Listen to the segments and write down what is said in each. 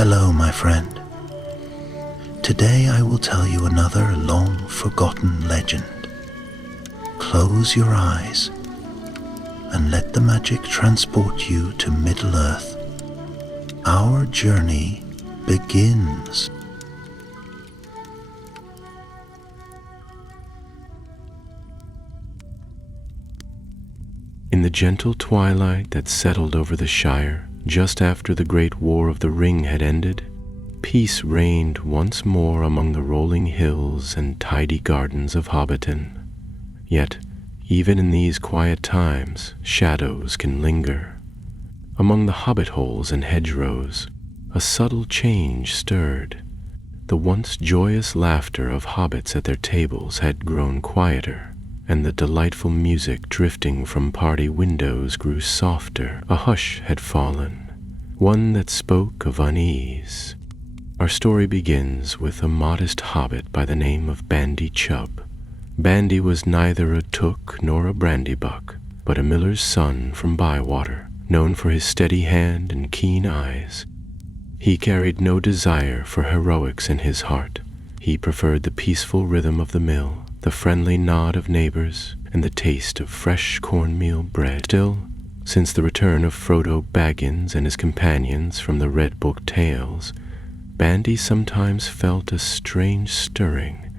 Hello, my friend. Today I will tell you another long-forgotten legend. Close your eyes and let the magic transport you to Middle-earth. Our journey begins. In the gentle twilight that settled over the Shire, just after the Great War of the Ring had ended, peace reigned once more among the rolling hills and tidy gardens of Hobbiton. Yet, even in these quiet times, shadows can linger. Among the hobbit holes and hedgerows, a subtle change stirred. The once joyous laughter of hobbits at their tables had grown quieter, and the delightful music drifting from party windows grew softer. A hush had fallen, one that spoke of unease. Our story begins with a modest hobbit by the name of Bandy Chub. Bandy was neither a took nor a brandybuck, but a miller's son from Bywater, known for his steady hand and keen eyes. He carried no desire for heroics in his heart. He preferred the peaceful rhythm of the mill, the friendly nod of neighbors, and the taste of fresh cornmeal bread. Still, since the return of Frodo Baggins and his companions from the Red Book tales, Bandy sometimes felt a strange stirring,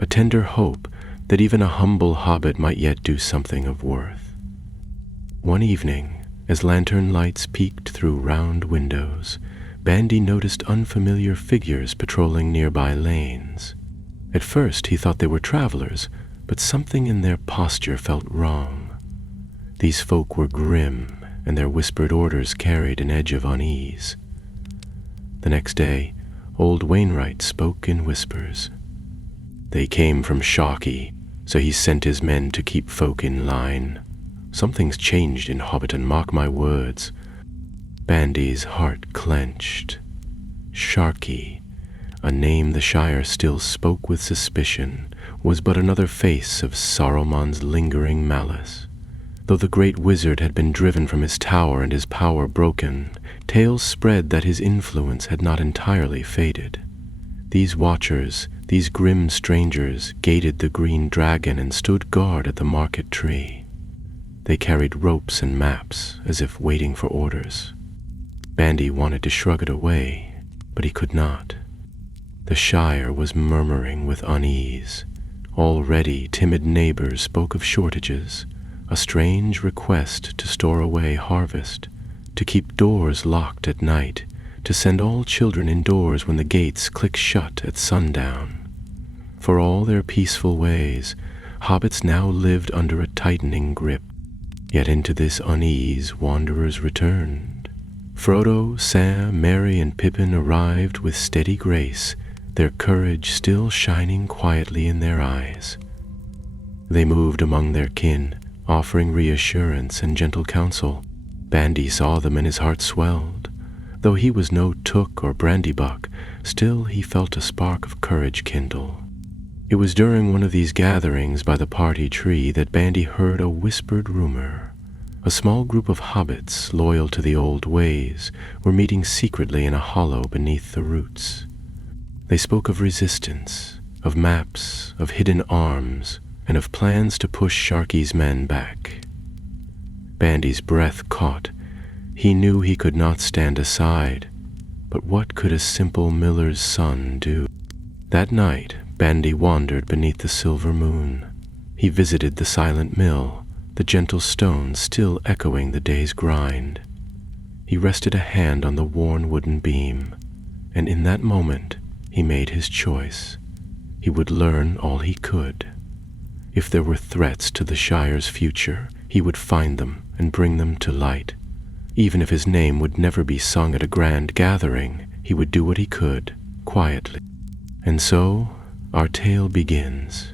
a tender hope that even a humble hobbit might yet do something of worth. One evening, as lantern lights peeked through round windows, Bandy noticed unfamiliar figures patrolling nearby lanes. At first he thought they were travelers, but something in their posture felt wrong. These folk were grim, and their whispered orders carried an edge of unease. The next day, old Wainwright spoke in whispers. They came from Shocky, so he sent his men to keep folk in line. Something's changed in Hobbiton, mark my words. Bandy's heart clenched. Sharky, a name the Shire still spoke with suspicion, was but another face of Saruman's lingering malice. Though the great wizard had been driven from his tower and his power broken, tales spread that his influence had not entirely faded. These watchers, these grim strangers, gated the Green Dragon and stood guard at the market tree. They carried ropes and maps, as if waiting for orders. Bandy wanted to shrug it away, but he could not. The Shire was murmuring with unease. Already timid neighbors spoke of shortages, a strange request to store away harvest, to keep doors locked at night, to send all children indoors when the gates click shut at sundown. For all their peaceful ways, hobbits now lived under a tightening grip. Yet into this unease wanderers returned. Frodo, Sam, Merry, and Pippin arrived with steady grace, their courage still shining quietly in their eyes. They moved among their kin, offering reassurance and gentle counsel. Bandy saw them and his heart swelled. Though he was no took or brandybuck, still he felt a spark of courage kindle. It was during one of these gatherings by the party tree that Bandy heard a whispered rumor. A small group of hobbits, loyal to the old ways, were meeting secretly in a hollow beneath the roots. They spoke of resistance, of maps, of hidden arms, and of plans to push Sharky's men back. Bandy's breath caught. He knew he could not stand aside, but what could a simple miller's son do? That night, Bandy wandered beneath the silver moon. He visited the silent mill, the gentle stones still echoing the day's grind. He rested a hand on the worn wooden beam, and in that moment, he made his choice. He would learn all he could. If there were threats to the Shire's future, he would find them and bring them to light. Even if his name would never be sung at a grand gathering, he would do what he could, quietly. And so, our tale begins.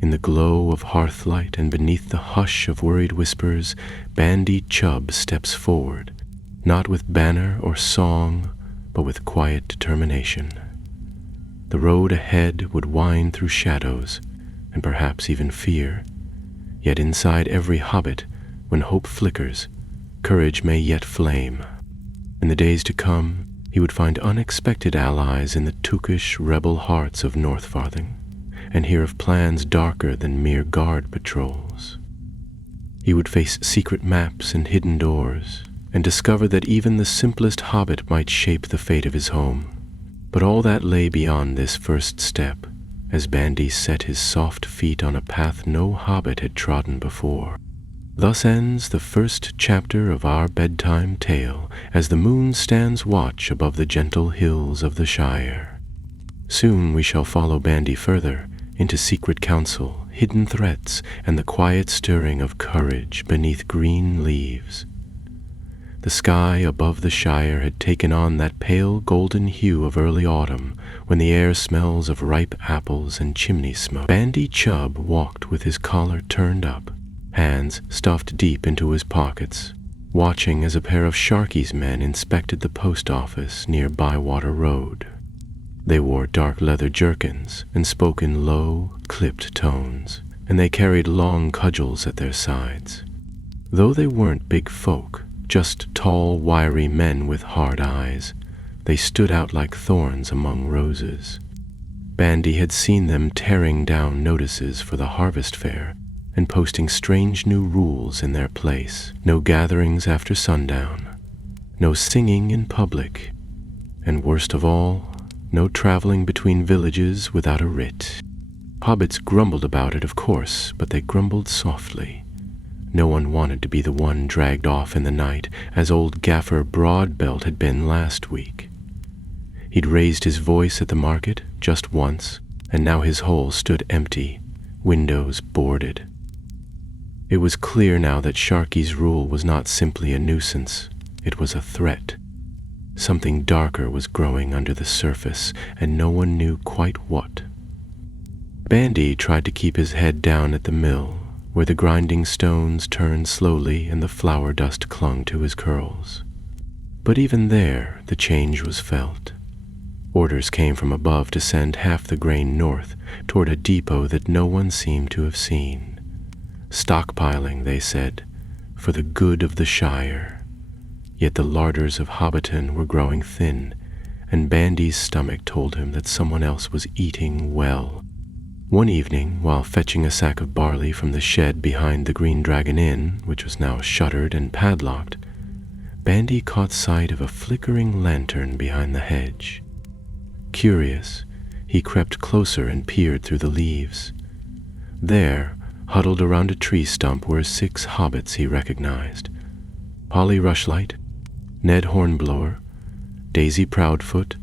In the glow of hearthlight and beneath the hush of worried whispers, Bandy Chub steps forward, not with banner or song, but with quiet determination. The road ahead would wind through shadows, and perhaps even fear. Yet inside every hobbit, when hope flickers, courage may yet flame. In the days to come, He would find unexpected allies in the tookish rebel hearts of Northfarthing, and hear of plans darker than mere guard patrols. He would face secret maps and hidden doors, and discover that even the simplest hobbit might shape the fate of his home. But all that lay beyond this first step, as Bandy set his soft feet on a path no hobbit had trodden before. Thus ends the first chapter of our bedtime tale, as the moon stands watch above the gentle hills of the Shire. Soon we shall follow Bandy further, into secret council, hidden threats, and the quiet stirring of courage beneath green leaves. The sky above the Shire had taken on that pale golden hue of early autumn, when the air smells of ripe apples and chimney smoke. Bandy Chub walked with his collar turned up, hands stuffed deep into his pockets, watching as a pair of Sharkey's men inspected the post office near Bywater Road. They wore dark leather jerkins and spoke in low, clipped tones, and they carried long cudgels at their sides. Though they weren't big folk, just tall, wiry men with hard eyes, they stood out like thorns among roses. Bandy had seen them tearing down notices for the harvest fair and posting strange new rules in their place. No gatherings after sundown, no singing in public, and worst of all, no traveling between villages without a writ. Hobbits grumbled about it, of course, but they grumbled softly. No one wanted to be the one dragged off in the night, as old Gaffer Broadbelt had been last week. He'd raised his voice at the market just once, and now his hole stood empty, windows boarded. It was clear now that Sharkey's rule was not simply a nuisance, it was a threat. Something darker was growing under the surface, and no one knew quite what. Bandy tried to keep his head down at the mill, where the grinding stones turned slowly and the flour dust clung to his curls. But even there, the change was felt. Orders came from above to send half the grain north, toward a depot that no one seemed to have seen. Stockpiling, they said, for the good of the Shire. Yet the larders of Hobbiton were growing thin, and Bandy's stomach told him that someone else was eating well. One evening, while fetching a sack of barley from the shed behind the Green Dragon Inn, which was now shuttered and padlocked, Bandy caught sight of a flickering lantern behind the hedge. Curious, he crept closer and peered through the leaves. There, huddled around a tree stump, were 6 hobbits he recognized: Polly Rushlight, Ned Hornblower, Daisy Proudfoot,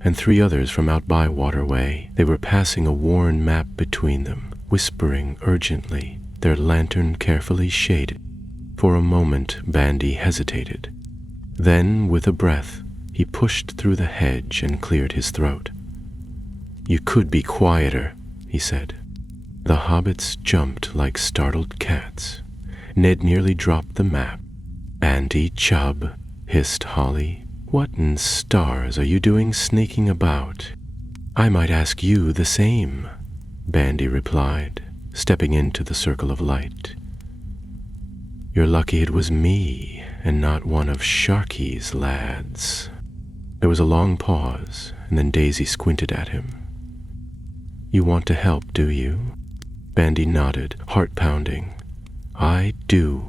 and 3 others from out Bywater way. They were passing a worn map between them, whispering urgently, their lantern carefully shaded. For a moment Bandy hesitated. Then, with a breath, he pushed through the hedge and cleared his throat. "You could be quieter," he said. The hobbits jumped like startled cats. Ned nearly dropped the map. "Bandy Chub," hissed Holly, "what in stars are you doing sneaking about?" "I might ask you the same," Bandy replied, stepping into the circle of light. "You're lucky it was me, and not one of Sharkey's lads." There was a long pause, and then Daisy squinted at him. "You want to help, do you?" Bandy nodded, heart pounding. "I do."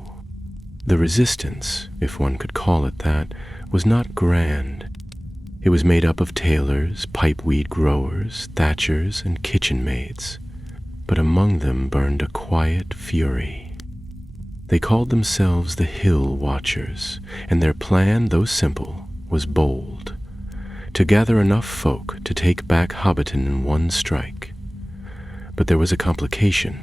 The resistance, if one could call it that, was not grand. It was made up of tailors, pipeweed growers, thatchers, and kitchen maids, but among them burned a quiet fury. They called themselves the Hill Watchers, and their plan, though simple, was bold: to gather enough folk to take back Hobbiton in one strike. But there was a complication.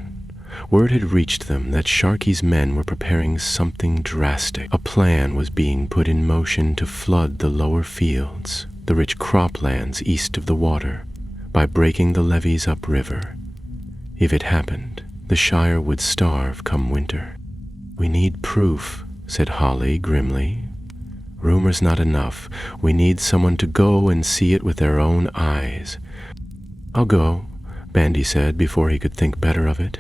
Word had reached them that Sharkey's men were preparing something drastic. A plan was being put in motion to flood the lower fields, the rich croplands east of the water, by breaking the levees upriver. If it happened, the Shire would starve come winter. "We need proof," said Holly grimly. "Rumor's not enough. We need someone to go and see it with their own eyes." "I'll go," Bandy said before he could think better of it.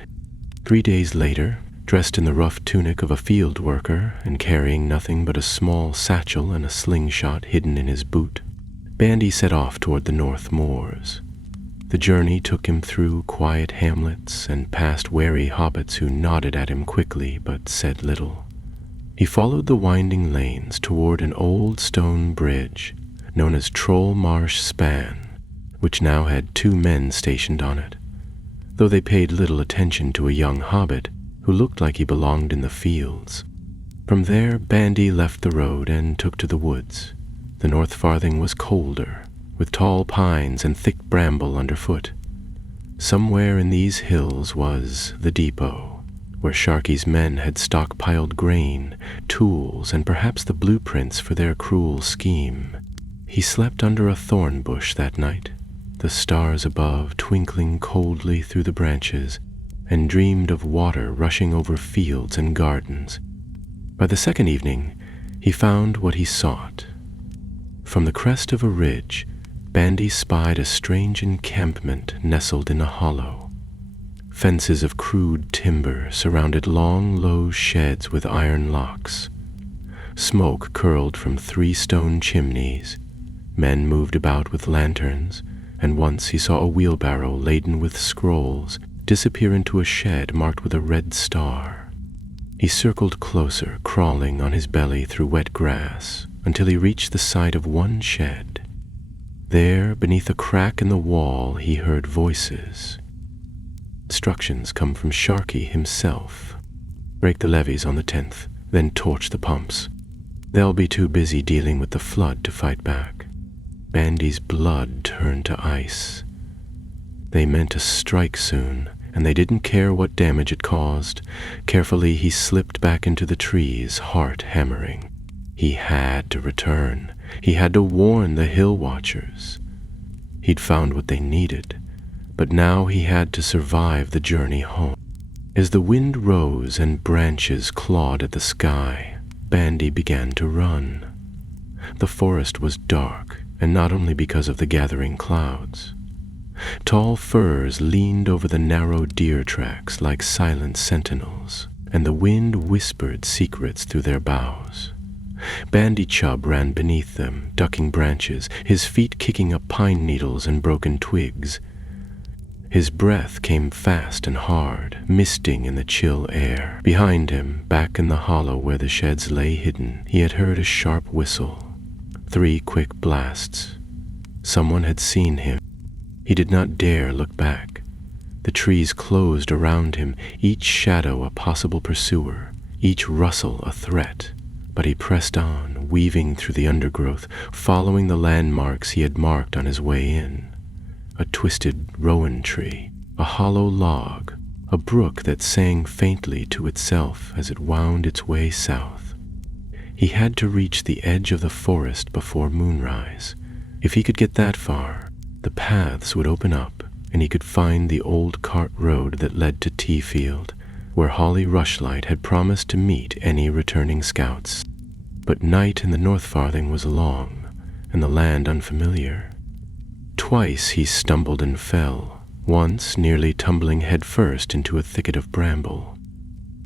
3 days later, dressed in the rough tunic of a field worker and carrying nothing but a small satchel and a slingshot hidden in his boot, Bandy set off toward the north moors. The journey took him through quiet hamlets and past wary hobbits who nodded at him quickly but said little. He followed the winding lanes toward an old stone bridge known as Troll Marsh Span, which now had 2 men stationed on it, though they paid little attention to a young hobbit who looked like he belonged in the fields. From there, Bandy left the road and took to the woods. The North Farthing was colder, with tall pines and thick bramble underfoot. Somewhere in these hills was the depot, where Sharkey's men had stockpiled grain, tools, and perhaps the blueprints for their cruel scheme. He slept under a thorn bush that night, the stars above twinkling coldly through the branches, and dreamed of water rushing over fields and gardens. By the second evening, he found what he sought. From the crest of a ridge, Bandy spied a strange encampment nestled in a hollow. Fences of crude timber surrounded long, low sheds with iron locks. Smoke curled from 3 stone chimneys. Men moved about with lanterns, and once he saw a wheelbarrow laden with scrolls disappear into a shed marked with a red star. He circled closer, crawling on his belly through wet grass, until he reached the side of one shed. There, beneath a crack in the wall, he heard voices. Instructions come from Sharkey himself. Break the levees on the 10th, then torch the pumps. They'll be too busy dealing with the flood to fight back. Bandy's blood turned to ice. They meant to strike soon, and they didn't care what damage it caused. Carefully he slipped back into the trees, heart hammering. He had to return. He had to warn the hill watchers. He'd found what they needed, but now he had to survive the journey home. As the wind rose and branches clawed at the sky, Bandy began to run. The forest was dark, and not only because of the gathering clouds. Tall firs leaned over the narrow deer tracks like silent sentinels, and the wind whispered secrets through their boughs. Bandy Chub ran beneath them, ducking branches, his feet kicking up pine needles and broken twigs. His breath came fast and hard, misting in the chill air. Behind him, back in the hollow where the sheds lay hidden, he had heard a sharp whistle. 3 quick blasts. Someone had seen him. He did not dare look back. The trees closed around him, each shadow a possible pursuer, each rustle a threat. But he pressed on, weaving through the undergrowth, following the landmarks he had marked on his way in. A twisted rowan tree, a hollow log, a brook that sang faintly to itself as it wound its way south. He had to reach the edge of the forest before moonrise. If he could get that far, the paths would open up, and he could find the old cart road that led to Teafield, where Holly Rushlight had promised to meet any returning scouts. But night in the North Farthing was long, and the land unfamiliar. Twice he stumbled and fell, once nearly tumbling headfirst into a thicket of bramble.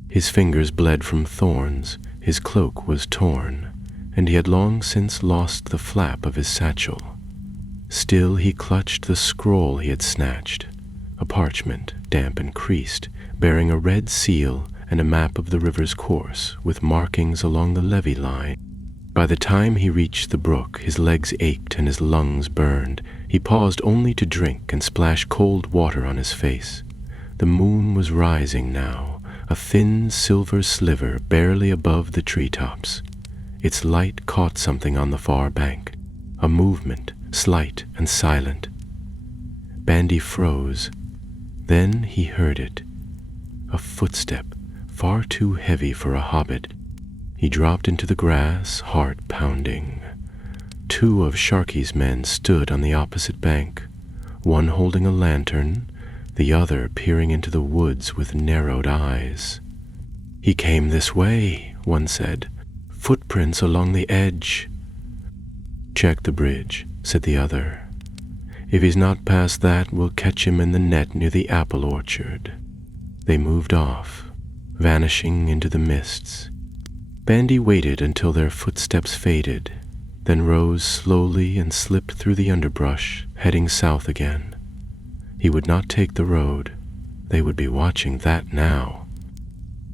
His fingers bled from thorns, his cloak was torn, and he had long since lost the flap of his satchel. Still he clutched the scroll he had snatched, a parchment, damp and creased, bearing a red seal and a map of the river's course with markings along the levee line. By the time he reached the brook, his legs ached and his lungs burned. He paused only to drink and splash cold water on his face. The moon was rising now, a thin silver sliver barely above the treetops. Its light caught something on the far bank, a movement, slight and silent. Bandy froze. Then he heard it. A footstep, far too heavy for a hobbit. He dropped into the grass, heart pounding. 2 of Sharkey's men stood on the opposite bank, one holding a lantern, the other peering into the woods with narrowed eyes. "He came this way," one said. "Footprints along the edge." "Check the bridge," said the other. "If he's not past that, we'll catch him in the net near the apple orchard." They moved off, vanishing into the mists. Bandy waited until their footsteps faded. then rose slowly and slipped through the underbrush, heading south again. He would not take the road. They would be watching that now.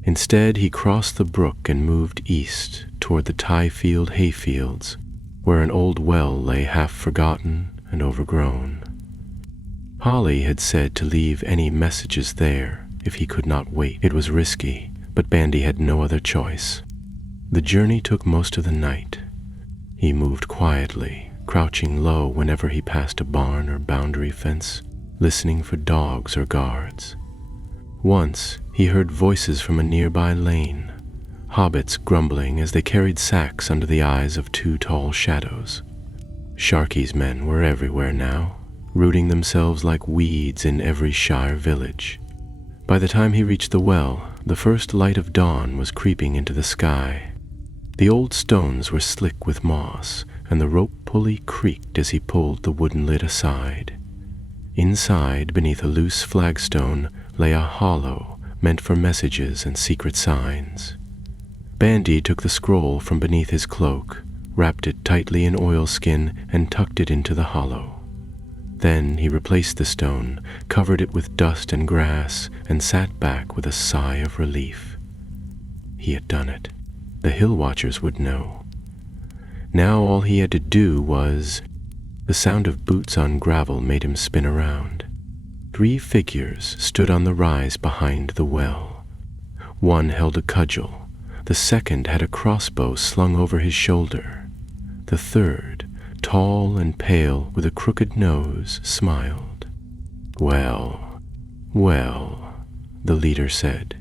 Instead, he crossed the brook and moved east toward the Tiefield hayfields, where an old well lay half forgotten and overgrown. Holly had said to leave any messages there if he could not wait. It was risky, but Bandy had no other choice. The journey took most of the night. He moved quietly, crouching low whenever he passed a barn or boundary fence, listening for dogs or guards. Once, he heard voices from a nearby lane, hobbits grumbling as they carried sacks under the eyes of two tall shadows. Sharky's men were everywhere now, rooting themselves like weeds in every Shire village. By the time he reached the well, the first light of dawn was creeping into the sky. The old stones were slick with moss, and the rope pulley creaked as he pulled the wooden lid aside. Inside, beneath a loose flagstone, lay a hollow meant for messages and secret signs. Bandy took the scroll from beneath his cloak, wrapped it tightly in oilskin, and tucked it into the hollow. Then he replaced the stone, covered it with dust and grass, and sat back with a sigh of relief. He had done it. The hill watchers would know. Now all he had to do was... The sound of boots on gravel made him spin around. 3 figures stood on the rise behind the well. One held a cudgel. The second had a crossbow slung over his shoulder. The third, tall and pale with a crooked nose, smiled. "Well, well," the leader said.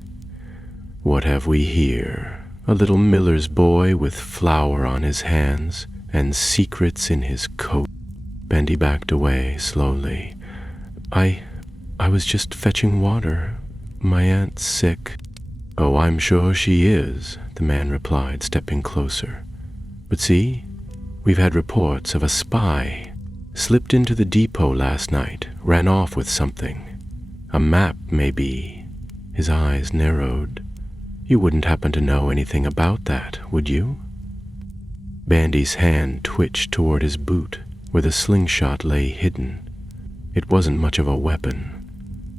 "What have we here? A little miller's boy with flour on his hands and secrets in his coat." Bandy backed away slowly. I was just fetching water. My aunt's sick." "Oh, I'm sure she is," the man replied, stepping closer. "But see, we've had reports of a spy. Slipped into the depot last night, ran off with something. A map, maybe." His eyes narrowed. "You wouldn't happen to know anything about that, would you?" Bandy's hand twitched toward his boot, where the slingshot lay hidden. It wasn't much of a weapon,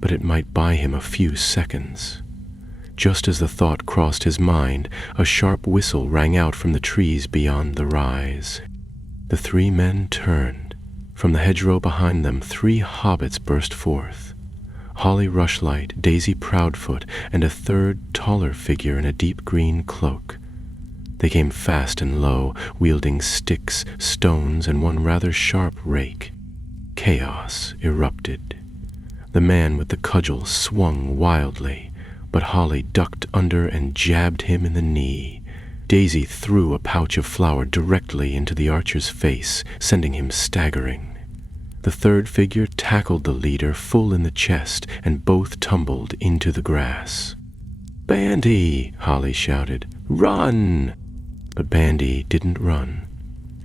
but it might buy him a few seconds. Just as the thought crossed his mind, a sharp whistle rang out from the trees beyond the rise. The 3 men turned. From the hedgerow behind them, 3 hobbits burst forth. Holly Rushlight, Daisy Proudfoot, and a third, taller figure in a deep green cloak. They came fast and low, wielding sticks, stones, and one rather sharp rake. Chaos erupted. The man with the cudgel swung wildly, but Holly ducked under and jabbed him in the knee. Daisy threw a pouch of flour directly into the archer's face, sending him staggering. The third figure tackled the leader full in the chest, and both tumbled into the grass. "Bandy!" Holly shouted. "Run!" But Bandy didn't run.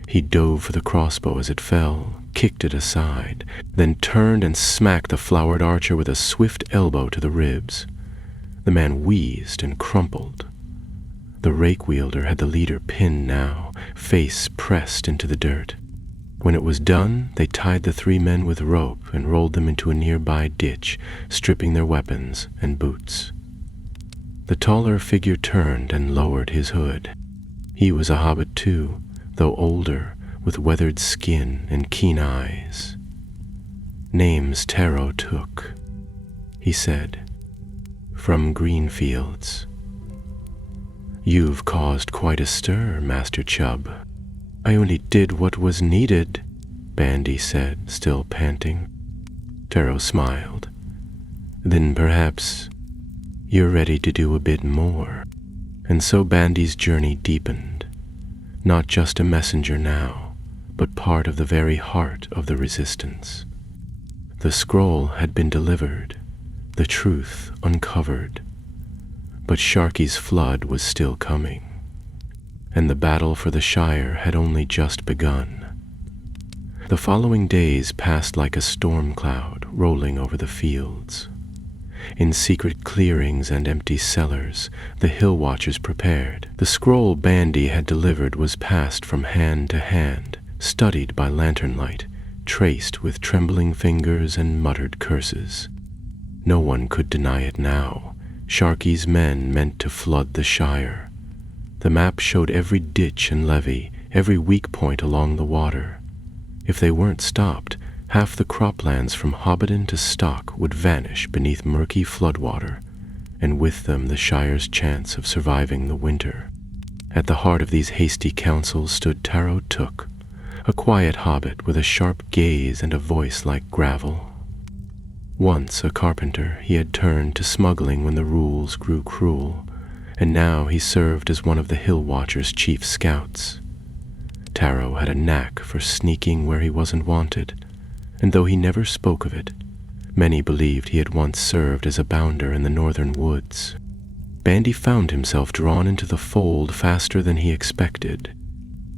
He dove for the crossbow as it fell, kicked it aside, then turned and smacked the floured archer with a swift elbow to the ribs. The man wheezed and crumpled. The rake wielder had the leader pinned now, face pressed into the dirt. When it was done, they tied the 3 men with rope and rolled them into a nearby ditch, stripping their weapons and boots. The taller figure turned and lowered his hood. He was a hobbit too, though older, with weathered skin and keen eyes. "Name's Taro Took," he said, "from Greenfields. You've caused quite a stir, Master Chubb." "I only did what was needed," Bandy said, still panting. Taro smiled. "Then perhaps you're ready to do a bit more." And so Bandy's journey deepened. Not just a messenger now, but part of the very heart of the resistance. The scroll had been delivered, the truth uncovered, but Sharky's flood was still coming, and the battle for the Shire had only just begun. The following days passed like a storm cloud rolling over the fields. In secret clearings and empty cellars, the hill watchers prepared. The scroll Bandy had delivered was passed from hand to hand, studied by lantern light, traced with trembling fingers and muttered curses. No one could deny it now. Sharkey's men meant to flood the Shire. The map showed every ditch and levee, every weak point along the water. If they weren't stopped, half the croplands from Hobbiton to Stock would vanish beneath murky floodwater, and with them the Shire's chance of surviving the winter. At the heart of these hasty counsels stood Taro Took, a quiet hobbit with a sharp gaze and a voice like gravel. Once a carpenter, he had turned to smuggling when the rules grew cruel, and now he served as one of the Hill Watcher's chief scouts. Taro had a knack for sneaking where he wasn't wanted, and though he never spoke of it, many believed he had once served as a bounder in the northern woods. Bandy found himself drawn into the fold faster than he expected.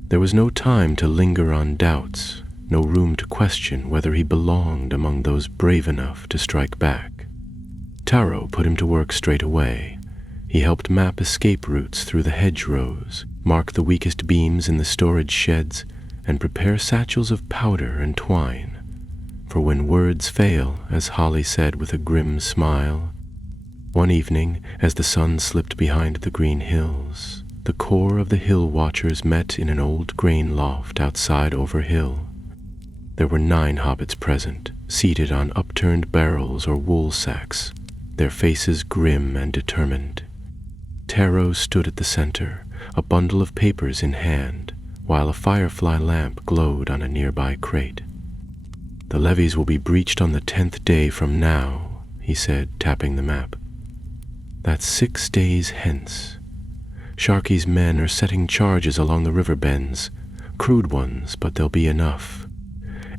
There was no time to linger on doubts, no room to question whether he belonged among those brave enough to strike back. Taro put him to work straight away. He helped map escape routes through the hedgerows, mark the weakest beams in the storage sheds, and prepare satchels of powder and twine. For when words fail, as Holly said with a grim smile, one evening, as the sun slipped behind the green hills, the core of the Hill Watchers met in an old grain loft outside Overhill. There were 9 hobbits present, seated on upturned barrels or wool sacks, their faces grim and determined. Taro stood at the center, a bundle of papers in hand, while a firefly lamp glowed on a nearby crate. "The levees will be breached on the 10th day from now," he said, tapping the map. "That's 6 days hence. Sharkey's men are setting charges along the river bends, crude ones, but they'll be enough.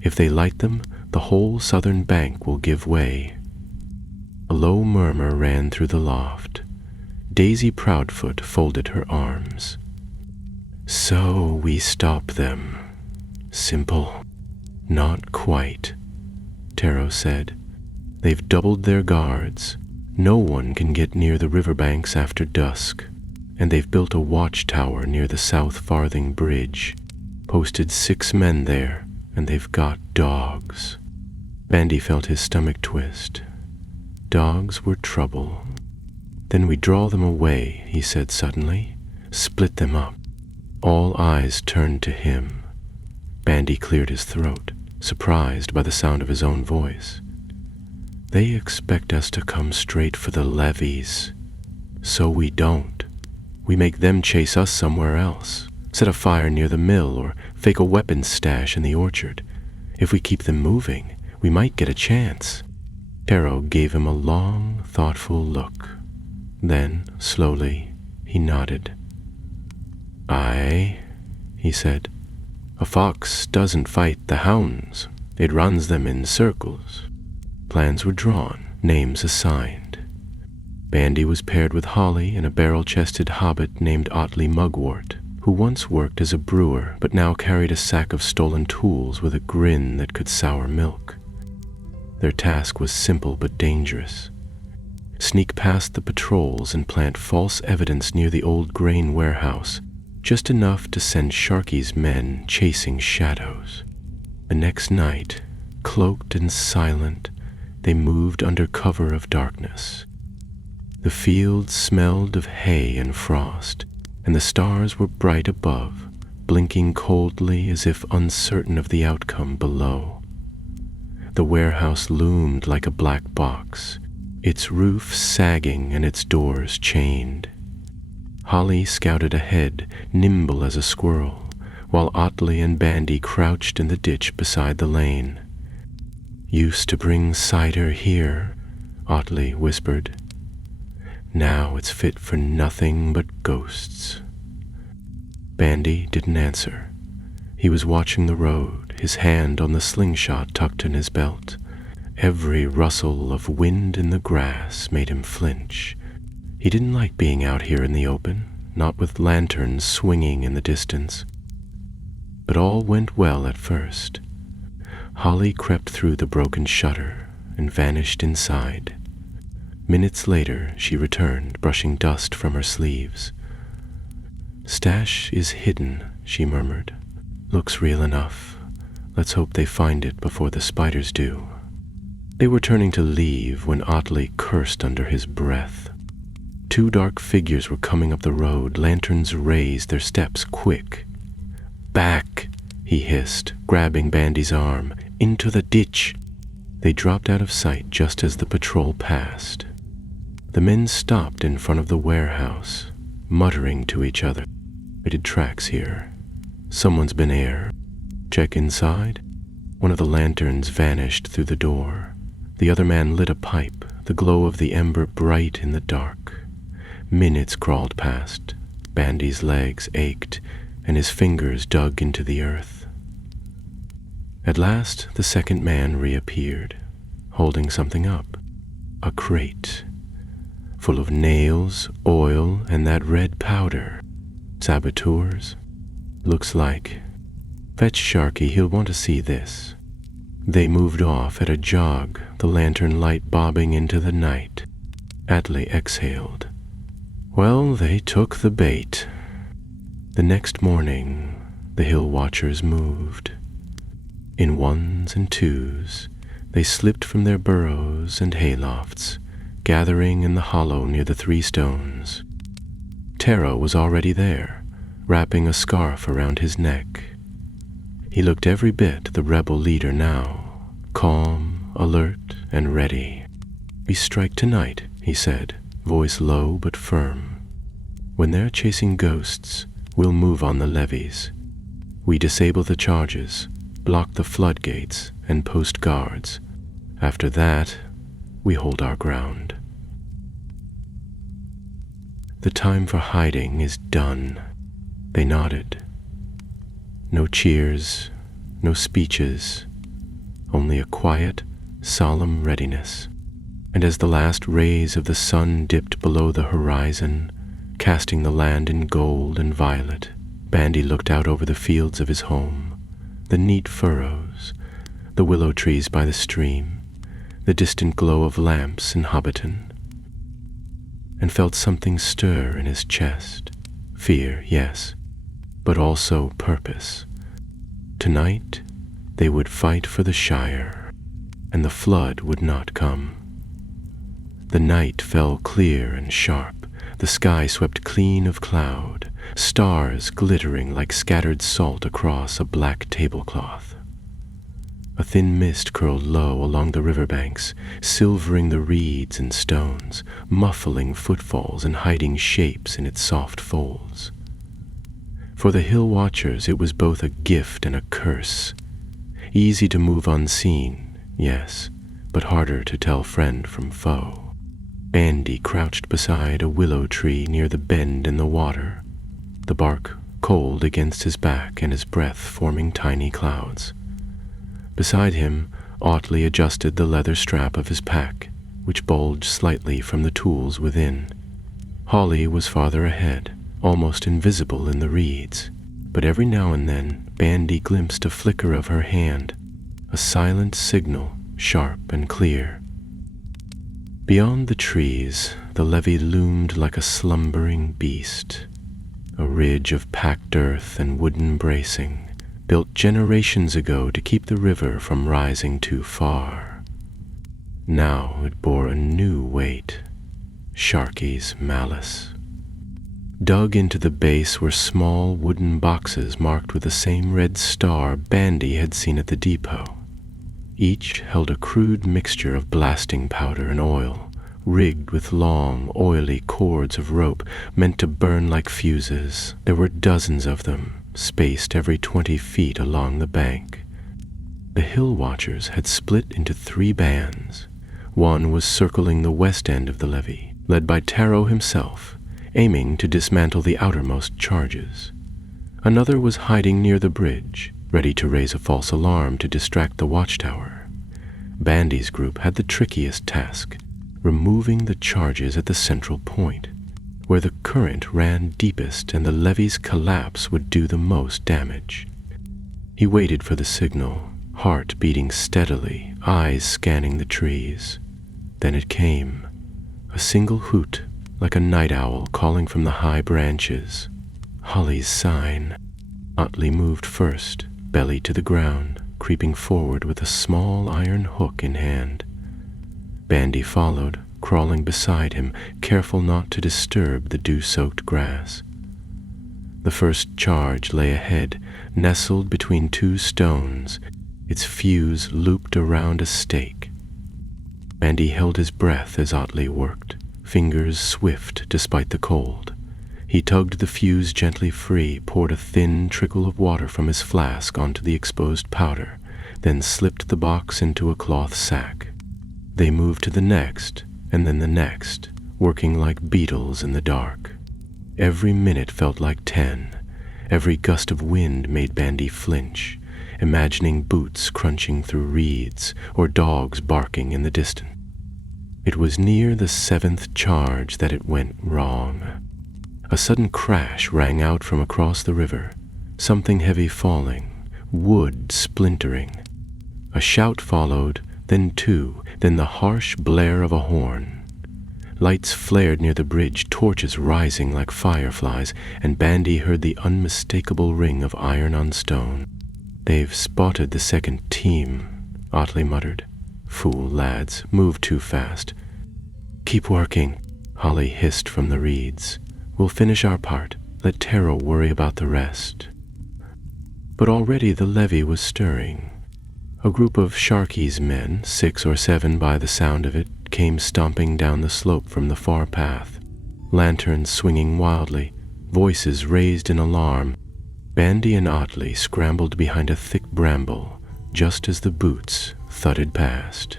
If they light them, the whole southern bank will give way." A low murmur ran through the loft. Daisy Proudfoot folded her arms. "So we stop them. Simple." "Not quite," Taro said. "They've doubled their guards. No one can get near the riverbanks after dusk, and they've built a watchtower near the South Farthing Bridge, posted 6 men there, and they've got dogs." Bandy felt his stomach twist. Dogs were trouble. "Then we draw them away," he said suddenly. "Split them up." All eyes turned to him. Bandy cleared his throat, surprised by the sound of his own voice. "They expect us to come straight for the levees. So we don't. We make them chase us somewhere else, set a fire near the mill, or fake a weapons stash in the orchard. If we keep them moving, we might get a chance." Taro gave him a long, thoughtful look. Then, slowly, he nodded. "Aye," he said. "A fox doesn't fight the hounds. It runs them in circles." Plans were drawn, names assigned. Bandy was paired with Holly and a barrel-chested hobbit named Otley Mugwort, who once worked as a brewer but now carried a sack of stolen tools with a grin that could sour milk. Their task was simple but dangerous. Sneak past the patrols and plant false evidence near the old grain warehouse, just enough to send Sharkey's men chasing shadows. The next night, cloaked and silent, they moved under cover of darkness. The fields smelled of hay and frost, and the stars were bright above, blinking coldly as if uncertain of the outcome below. The warehouse loomed like a black box, its roof sagging and its doors chained. Holly scouted ahead, nimble as a squirrel, while Otley and Bandy crouched in the ditch beside the lane. "Used to bring cider here," Otley whispered. "Now it's fit for nothing but ghosts." Bandy didn't answer. He was watching the road, his hand on the slingshot tucked in his belt. Every rustle of wind in the grass made him flinch. He didn't like being out here in the open, not with lanterns swinging in the distance. But all went well at first. Holly crept through the broken shutter and vanished inside. Minutes later, she returned, brushing dust from her sleeves. "Stash is hidden," she murmured. "Looks real enough. Let's hope they find it before the spiders do." They were turning to leave when Otley cursed under his breath. Two dark figures were coming up the road, lanterns raised, their steps quick. "Back!" he hissed, grabbing Bandy's arm. "Into the ditch!" They dropped out of sight just as the patrol passed. The men stopped in front of the warehouse, muttering to each other. "Rated tracks here. Someone's been here. Check inside." One of the lanterns vanished through the door. The other man lit a pipe, the glow of the ember bright in the dark. Minutes crawled past. Bandy's legs ached, and his fingers dug into the earth. At last, the second man reappeared, holding something up. A crate, full of nails, oil, and that red powder. Saboteurs? Looks like. Fetch Sharky, he'll want to see this. They moved off at a jog, the lantern light bobbing into the night. Atlee exhaled. Well, they took the bait. The next morning, the hill watchers moved. In ones and twos, they slipped from their burrows and haylofts, gathering in the hollow near the three stones. Taro was already there, wrapping a scarf around his neck. He looked every bit the rebel leader now, calm, alert, and ready. "We strike tonight," he said, voice low but firm. "When they're chasing ghosts, we'll move on the levees. We disable the charges, block the floodgates, and post guards. After that, we hold our ground. The time for hiding is done." They nodded. No cheers, no speeches, only a quiet, solemn readiness. And as the last rays of the sun dipped below the horizon, casting the land in gold and violet, Bandy looked out over the fields of his home, the neat furrows, the willow trees by the stream, the distant glow of lamps in Hobbiton, and felt something stir in his chest. Fear, yes, but also purpose. Tonight, they would fight for the Shire, and the flood would not come. The night fell clear and sharp, the sky swept clean of cloud, stars glittering like scattered salt across a black tablecloth. A thin mist curled low along the riverbanks, silvering the reeds and stones, muffling footfalls and hiding shapes in its soft folds. For the hill watchers, it was both a gift and a curse. Easy to move unseen, yes, but harder to tell friend from foe. Bandy crouched beside a willow tree near the bend in the water, the bark cold against his back and his breath forming tiny clouds. Beside him, Otley adjusted the leather strap of his pack, which bulged slightly from the tools within. Holly was farther ahead, almost invisible in the reeds, but every now and then Bandy glimpsed a flicker of her hand, a silent signal, sharp and clear. Beyond the trees, the levee loomed like a slumbering beast, a ridge of packed earth and wooden bracing, built generations ago to keep the river from rising too far. Now it bore a new weight, Sharky's malice. Dug into the base were small wooden boxes marked with the same red star Bandy had seen at the depot. Each held a crude mixture of blasting powder and oil, rigged with long, oily cords of rope meant to burn like fuses. There were dozens of them, spaced every 20 feet along the bank. The hill watchers had split into 3 bands. One was circling the west end of the levee, led by Taro himself, aiming to dismantle the outermost charges. Another was hiding near the bridge, ready to raise a false alarm to distract the watchtower. Bandy's group had the trickiest task, removing the charges at the central point, where the current ran deepest and the levee's collapse would do the most damage. He waited for the signal, heart beating steadily, eyes scanning the trees. Then it came, A single hoot, like a night owl calling from the high branches. Holly's sign. Otley moved first, belly to the ground, creeping forward with a small iron hook in hand. Bandy followed, crawling beside him, careful not to disturb the dew-soaked grass. The first charge lay ahead, nestled between two stones, its fuse looped around a stake. Bandy held his breath as Otley worked, fingers swift despite the cold. He tugged the fuse gently free, poured a thin trickle of water from his flask onto the exposed powder, then slipped the box into a cloth sack. They moved to the next, and then the next, working like beetles in the dark. Every minute felt like 10. Every gust of wind made Bandy flinch, imagining boots crunching through reeds or dogs barking in the distance. It was near the 7th charge that it went wrong. A sudden crash rang out from across the river, something heavy falling, wood splintering. A shout followed, then two, then the harsh blare of a horn. Lights flared near the bridge, torches rising like fireflies, and Bandy heard the unmistakable ring of iron on stone. "They've spotted the second team," Otley muttered. "Fool lads, move too fast." "Keep working," Holly hissed from the reeds. "We'll finish our part. Let Taro worry about the rest." But already the levee was stirring. A group of Sharkey's men, 6 or 7 by the sound of it, came stomping down the slope from the far path, lanterns swinging wildly, voices raised in alarm. Bandy and Otley scrambled behind a thick bramble, just as the boots thudded past.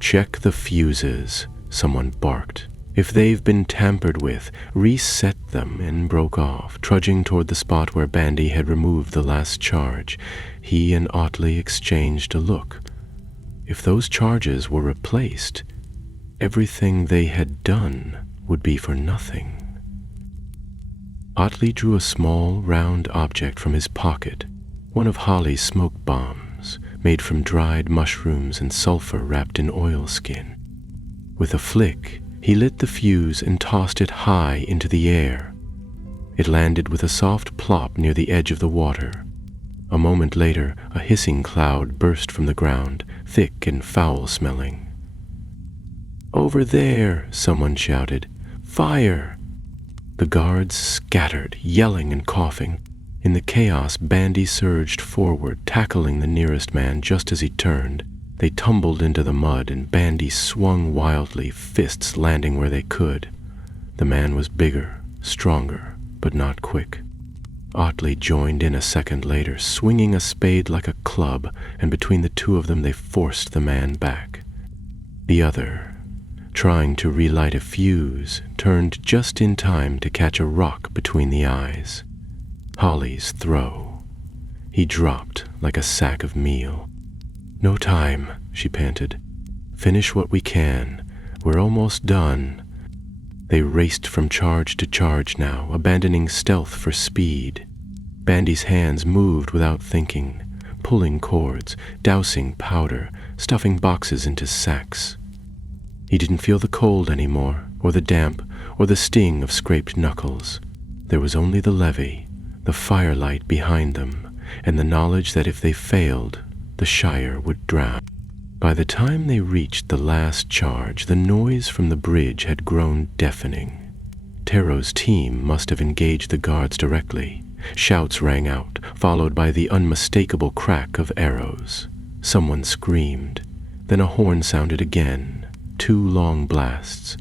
"Check the fuses," someone barked. "If they've been tampered with, reset them," and broke off, trudging toward the spot where Bandy had removed the last charge. He and Otley exchanged a look. If those charges were replaced, everything they had done would be for nothing. Otley drew a small, round object from his pocket, one of Holly's smoke bombs, made from dried mushrooms and sulfur wrapped in oilskin. With a flick, he lit the fuse and tossed it high into the air. It landed with a soft plop near the edge of the water. A moment later, a hissing cloud burst from the ground, thick and foul-smelling. "Over there!" someone shouted. "Fire!" The guards scattered, yelling and coughing. In the chaos, Bandy surged forward, tackling the nearest man just as he turned. They tumbled into the mud, and Bandy swung wildly, fists landing where they could. The man was bigger, stronger, but not quick. Otley joined in a second later, swinging a spade like a club, and between the two of them they forced the man back. The other, trying to relight a fuse, turned just in time to catch a rock between the eyes. Holly's throw. He dropped like a sack of meal. "No time," she panted. "Finish what we can. We're almost done." They raced from charge to charge now, abandoning stealth for speed. Bandy's hands moved without thinking, pulling cords, dousing powder, stuffing boxes into sacks. He didn't feel the cold anymore, or the damp, or the sting of scraped knuckles. There was only the levee, the firelight behind them, and the knowledge that if they failed, the Shire would drown. By the time they reached the last charge, the noise from the bridge had grown deafening. Taro's team must have engaged the guards directly. Shouts rang out, followed by the unmistakable crack of arrows. Someone screamed. Then a horn sounded again. 2 long blasts.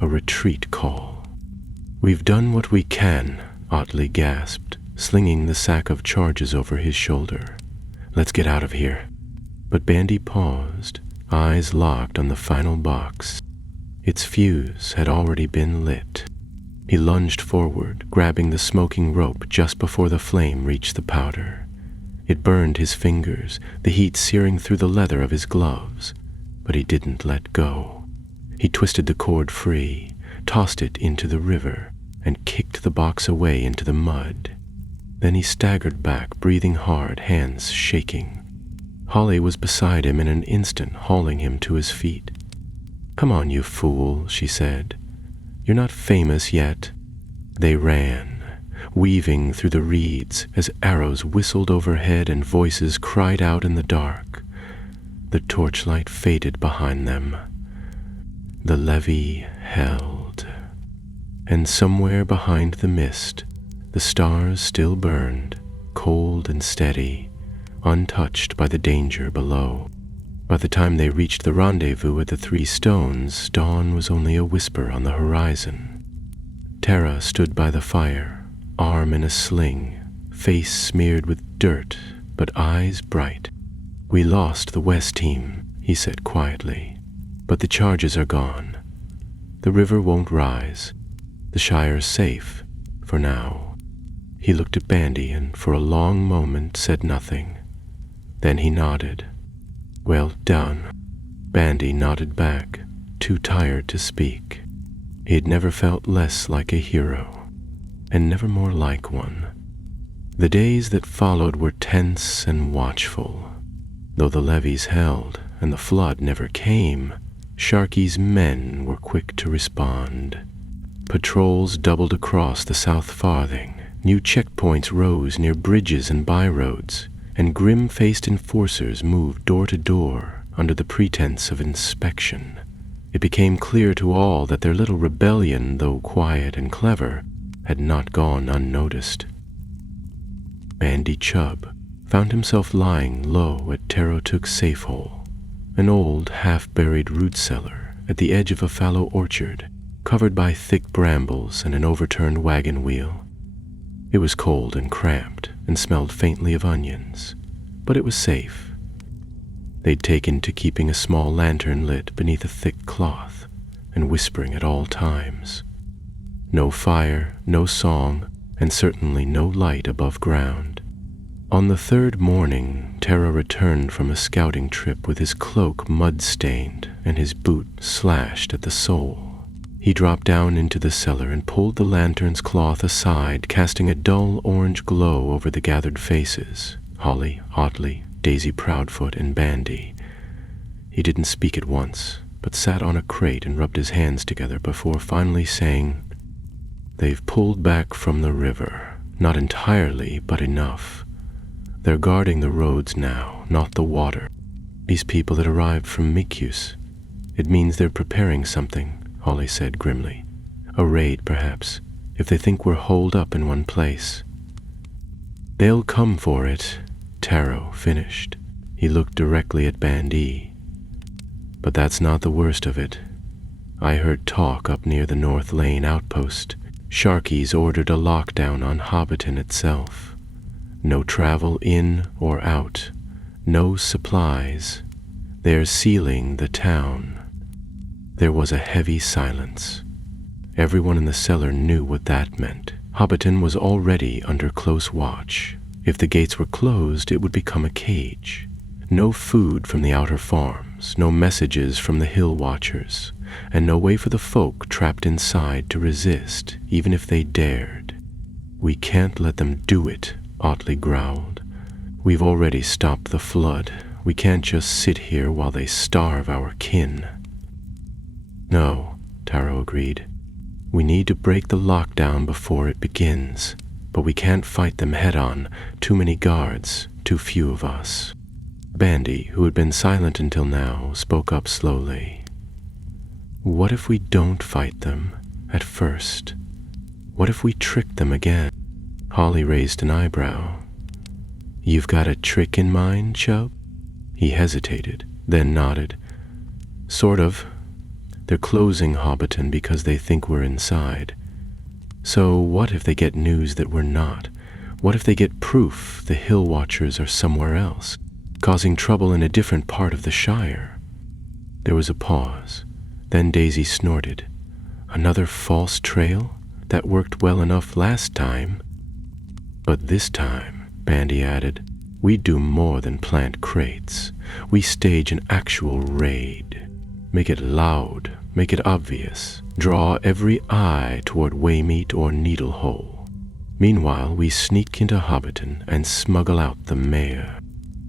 A retreat call. "We've done what we can," Otley gasped, slinging the sack of charges over his shoulder. "Let's get out of here." But Bandy paused, eyes locked on the final box. Its fuse had already been lit. He lunged forward, grabbing the smoking rope just before the flame reached the powder. It burned his fingers, the heat searing through the leather of his gloves, but he didn't let go. He twisted the cord free, tossed it into the river, and kicked the box away into the mud. Then he staggered back, breathing hard, hands shaking. Holly was beside him in an instant, hauling him to his feet. "Come on, you fool," she said. "You're not famous yet." They ran, weaving through the reeds as arrows whistled overhead and voices cried out in the dark. The torchlight faded behind them. The levee held. And somewhere behind the mist, the stars still burned, cold and steady, untouched by the danger below. By the time they reached the rendezvous at the Three Stones, dawn was only a whisper on the horizon. Tara stood by the fire, arm in a sling, face smeared with dirt, but eyes bright. "We lost the West team," he said quietly, "but the charges are gone. The river won't rise. The Shire's safe, for now." He looked at Bandy and for a long moment said nothing. Then he nodded. "Well done." Bandy nodded back, too tired to speak. He had never felt less like a hero, and never more like one. The days that followed were tense and watchful. Though the levees held and the flood never came, Sharky's men were quick to respond. Patrols doubled across the South Farthing. New checkpoints rose near bridges and byroads, and grim-faced enforcers moved door to door under the pretense of inspection. It became clear to all that their little rebellion, though quiet and clever, had not gone unnoticed. Bandy Chubb found himself lying low at Tarotuk's safe hole, an old half-buried root cellar at the edge of a fallow orchard, covered by thick brambles and an overturned wagon wheel. It was cold and cramped and smelled faintly of onions, but it was safe. They'd taken to keeping a small lantern lit beneath a thick cloth and whispering at all times. No fire, no song, and certainly no light above ground. On the third morning, Tara returned from a scouting trip with his cloak mud-stained and his boot slashed at the sole. He dropped down into the cellar and pulled the lantern's cloth aside, casting a dull orange glow over the gathered faces, Holly, Otley, Daisy Proudfoot, and Bandy. He didn't speak at once, but sat on a crate and rubbed his hands together before finally saying, "They've pulled back from the river. Not entirely, but enough. They're guarding the roads now, not the water. These people that arrived from Mikyus. It means they're preparing something," Holly said grimly. "A raid, perhaps, if they think we're holed up in one place." "They'll come for it," Taro finished. He looked directly at Bandy. "But that's not the worst of it. I heard talk up near the North Lane outpost. Sharky's ordered a lockdown on Hobbiton itself. No travel in or out. No supplies. They're sealing the town." There was a heavy silence. Everyone in the cellar knew what that meant. Hobbiton was already under close watch. If the gates were closed, it would become a cage. No food from the outer farms, no messages from the hill watchers, and no way for the folk trapped inside to resist, even if they dared. "We can't let them do it," Otley growled. "We've already stopped the flood. We can't just sit here while they starve our kin." "No," Taro agreed. "We need to break the lockdown before it begins, but we can't fight them head-on. Too many guards, too few of us." Bandy, who had been silent until now, spoke up slowly. "What if we don't fight them at first? What if we trick them again?" Holly raised an eyebrow. "You've got a trick in mind, Chubb?" He hesitated, then nodded. "Sort of. They're closing Hobbiton because they think we're inside. So what if they get news that we're not? What if they get proof the Hill Watchers are somewhere else, causing trouble in a different part of the Shire?" There was a pause. Then Daisy snorted. "Another false trail? That worked well enough last time." "But this time," Bandy added, "we do more than plant crates. We stage an actual raid. Make it loud, make it obvious, draw every eye toward Waymeet or Needlehole. Meanwhile, we sneak into Hobbiton and smuggle out the mayor."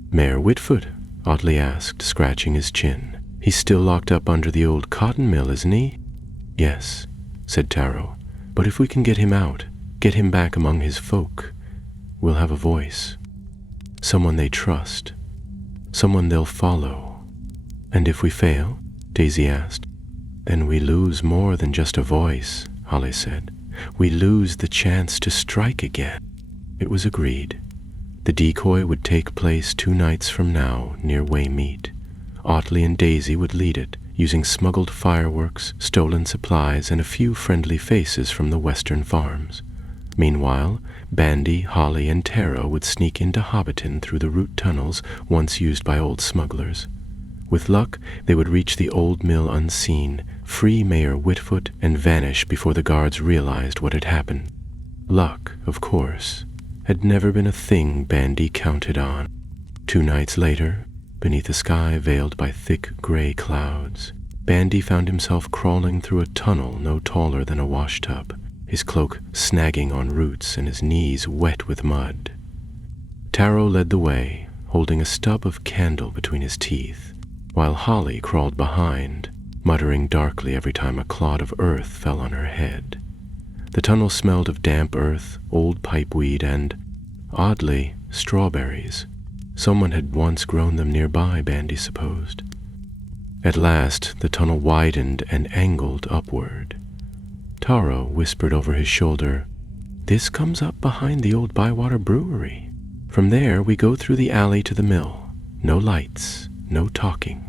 "Mayor Whitfoot?" Otley asked, scratching his chin. "He's still locked up under the old cotton mill, isn't he?" "Yes," said Taro. "But if we can get him out, get him back among his folk, we'll have a voice. Someone they trust. Someone they'll follow." "And if we fail?" Daisy asked. "Then we lose more than just a voice," Holly said. "We lose the chance to strike again." It was agreed. The decoy would take place 2 nights from now near Waymeet. Otley and Daisy would lead it, using smuggled fireworks, stolen supplies, and a few friendly faces from the western farms. Meanwhile, Bandy, Holly, and Taro would sneak into Hobbiton through the root tunnels once used by old smugglers. With luck, they would reach the old mill unseen, free Mayor Whitfoot, and vanish before the guards realized what had happened. Luck, of course, had never been a thing Bandy counted on. 2 nights later, beneath a sky veiled by thick gray clouds, Bandy found himself crawling through a tunnel no taller than a washtub, his cloak snagging on roots and his knees wet with mud. Taro led the way, holding a stub of candle between his teeth, while Holly crawled behind, muttering darkly every time a clod of earth fell on her head. The tunnel smelled of damp earth, old pipeweed, and, oddly, strawberries. Someone had once grown them nearby, Bandy supposed. At last, the tunnel widened and angled upward. Taro whispered over his shoulder, "This comes up behind the old Bywater Brewery. From there, we go through the alley to the mill. No lights, no talking."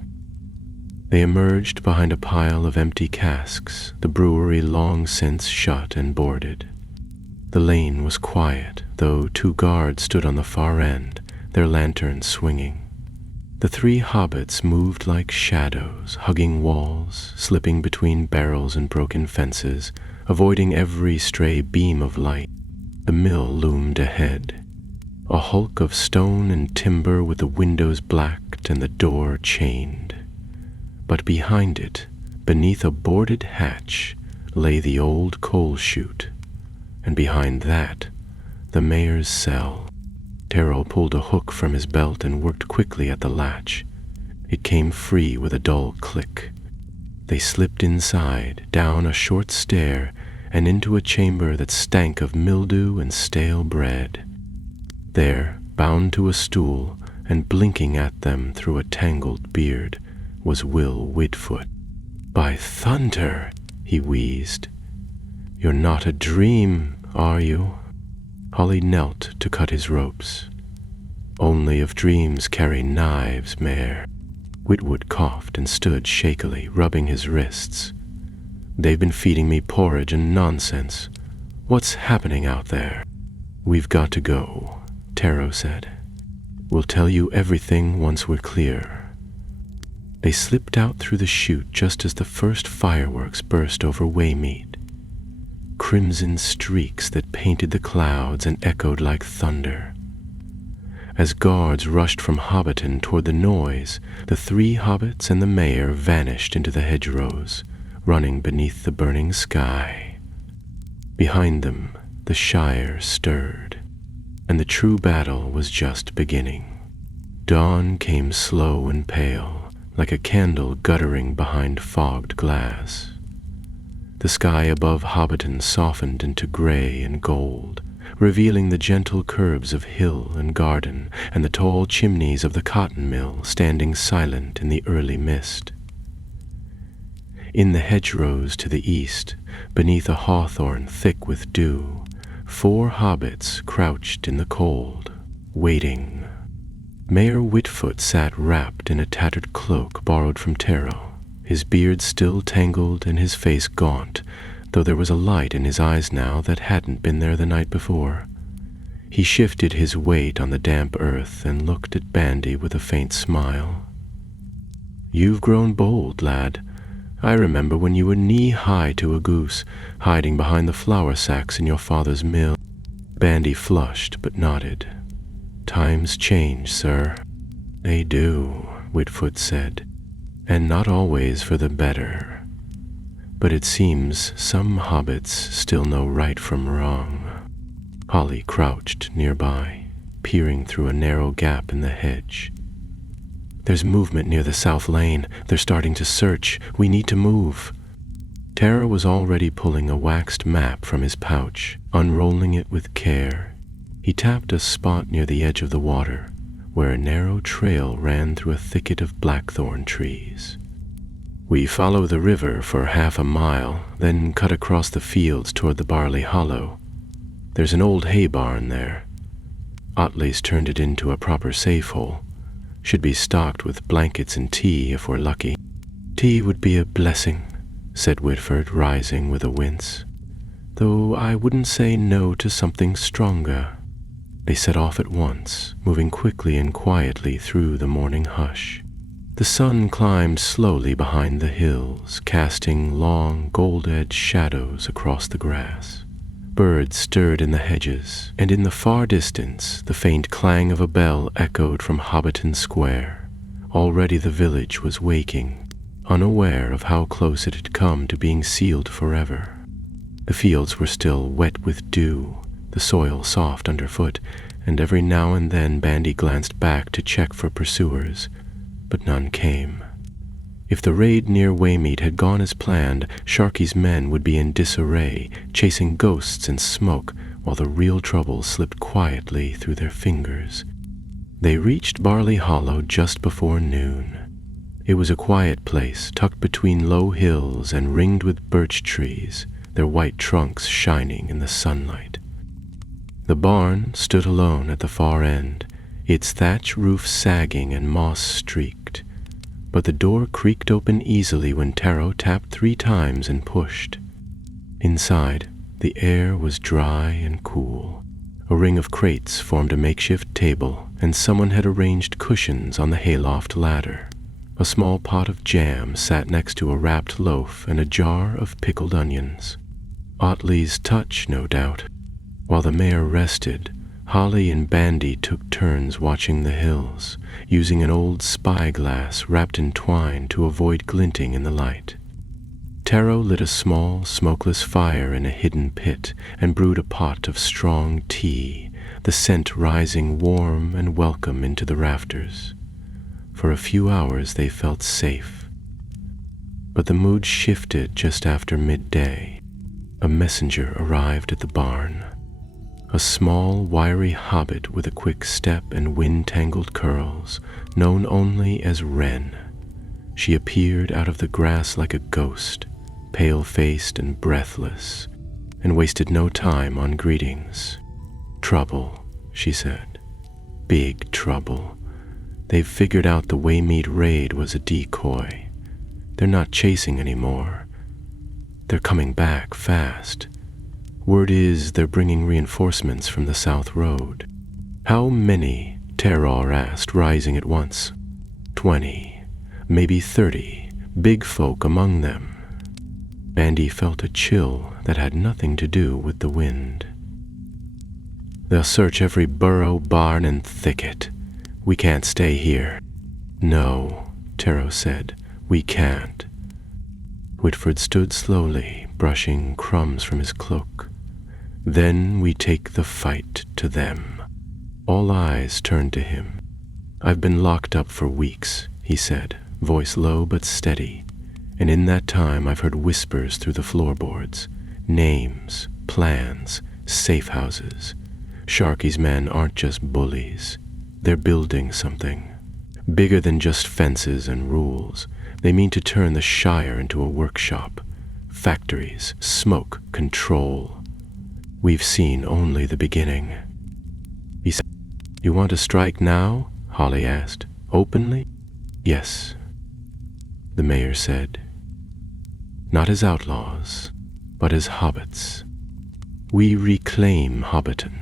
They emerged behind a pile of empty casks, the brewery long since shut and boarded. The lane was quiet, though 2 guards stood on the far end, their lanterns swinging. The 3 hobbits moved like shadows, hugging walls, slipping between barrels and broken fences, avoiding every stray beam of light. The mill loomed ahead, a hulk of stone and timber with the windows blacked and the door chained. But behind it, beneath a boarded hatch, lay the old coal chute, and behind that, the mayor's cell. Taro pulled a hook from his belt and worked quickly at the latch. It came free with a dull click. They slipped inside, down a short stair, and into a chamber that stank of mildew and stale bread. There, bound to a stool and blinking at them through a tangled beard, was Will Whitfoot. "By thunder," he wheezed. "You're not a dream, are you?" Holly knelt to cut his ropes. "Only if dreams carry knives, Mayor." Whitwood coughed and stood shakily, rubbing his wrists. "They've been feeding me porridge and nonsense. What's happening out there?" "We've got to go," Taro said. "We'll tell you everything once we're clear." They slipped out through the chute just as the first fireworks burst over Waymeet. Crimson streaks that painted the clouds and echoed like thunder. As guards rushed from Hobbiton toward the noise, the 3 hobbits and the mayor vanished into the hedgerows, running beneath the burning sky. Behind them, the Shire stirred, and the true battle was just beginning. Dawn came slow and pale, like a candle guttering behind fogged glass. The sky above Hobbiton softened into gray and gold, revealing the gentle curves of hill and garden and the tall chimneys of the cotton mill standing silent in the early mist. In the hedgerows to the east, beneath a hawthorn thick with dew, 4 hobbits crouched in the cold, waiting. Mayor Whitfoot sat wrapped in a tattered cloak borrowed from Taro, his beard still tangled and his face gaunt, though there was a light in his eyes now that hadn't been there the night before. He shifted his weight on the damp earth and looked at Bandy with a faint smile. "You've grown bold, lad. I remember when you were knee-high to a goose, hiding behind the flour sacks in your father's mill." Bandy flushed but nodded. "Times change, sir." "They do," Whitfoot said, "and not always for the better. But it seems some hobbits still know right from wrong." Holly crouched nearby, peering through a narrow gap in the hedge. There's movement near the south lane. They're starting to search. We need to move. Taro was already pulling a waxed map from his pouch, unrolling it with care. He tapped a spot near the edge of the water, where a narrow trail ran through a thicket of blackthorn trees. We follow the river for half a mile, then cut across the fields toward the Barley Hollow. There's an old hay barn there. Otley's turned it into a proper safe hole. Should be stocked with blankets and tea if we're lucky. Tea would be a blessing, said Whitford, rising with a wince. Though I wouldn't say no to something stronger. They set off at once, moving quickly and quietly through the morning hush. The sun climbed slowly behind the hills, casting long, gold-edged shadows across the grass. Birds stirred in the hedges, and in the far distance the faint clang of a bell echoed from Hobbiton Square. Already the village was waking, unaware of how close it had come to being sealed forever. The fields were still wet with dew, the soil soft underfoot, and every now and then Bandy glanced back to check for pursuers, but none came. If the raid near Waymead had gone as planned, Sharkey's men would be in disarray, chasing ghosts and smoke, while the real trouble slipped quietly through their fingers. They reached Barley Hollow just before noon. It was a quiet place, tucked between low hills and ringed with birch trees, their white trunks shining in the sunlight. The barn stood alone at the far end, its thatch roof sagging and moss-streaked. But the door creaked open easily when Taro tapped 3 times and pushed. Inside, the air was dry and cool. A ring of crates formed a makeshift table, and someone had arranged cushions on the hayloft ladder. A small pot of jam sat next to a wrapped loaf and a jar of pickled onions. Otley's touch, no doubt. While the mayor rested, Holly and Bandy took turns watching the hills, using an old spyglass wrapped in twine to avoid glinting in the light. Taro lit a small, smokeless fire in a hidden pit and brewed a pot of strong tea, the scent rising warm and welcome into the rafters. For a few hours they felt safe. But the mood shifted just after midday. A messenger arrived at the barn. A small, wiry hobbit with a quick step and wind-tangled curls, known only as Wren. She appeared out of the grass like a ghost, pale-faced and breathless, and wasted no time on greetings. "Trouble," she said. "Big trouble. They've figured out the Waymead raid was a decoy. They're not chasing anymore. They're coming back fast. Word is they're bringing reinforcements from the South Road." "How many?" Terror asked, rising at once. 20, maybe 30, big folk among them. Bandy felt a chill that had nothing to do with the wind. "They'll search every burrow, barn, and thicket. We can't stay here." "No," Taro said, "we can't." Whitford stood slowly, brushing crumbs from his cloak. "Then we take the fight to them." All eyes turned to him. "I've been locked up for weeks," he said, voice low but steady. "And in that time I've heard whispers through the floorboards. Names, plans, safe houses. Sharkey's men aren't just bullies. They're building something. Bigger than just fences and rules. They mean to turn the Shire into a workshop. Factories, smoke, control. We've seen only the beginning." He said, "You want to strike now?" Holly asked. "Openly?" "Yes," the mayor said. "Not as outlaws, but as hobbits. We reclaim Hobbiton.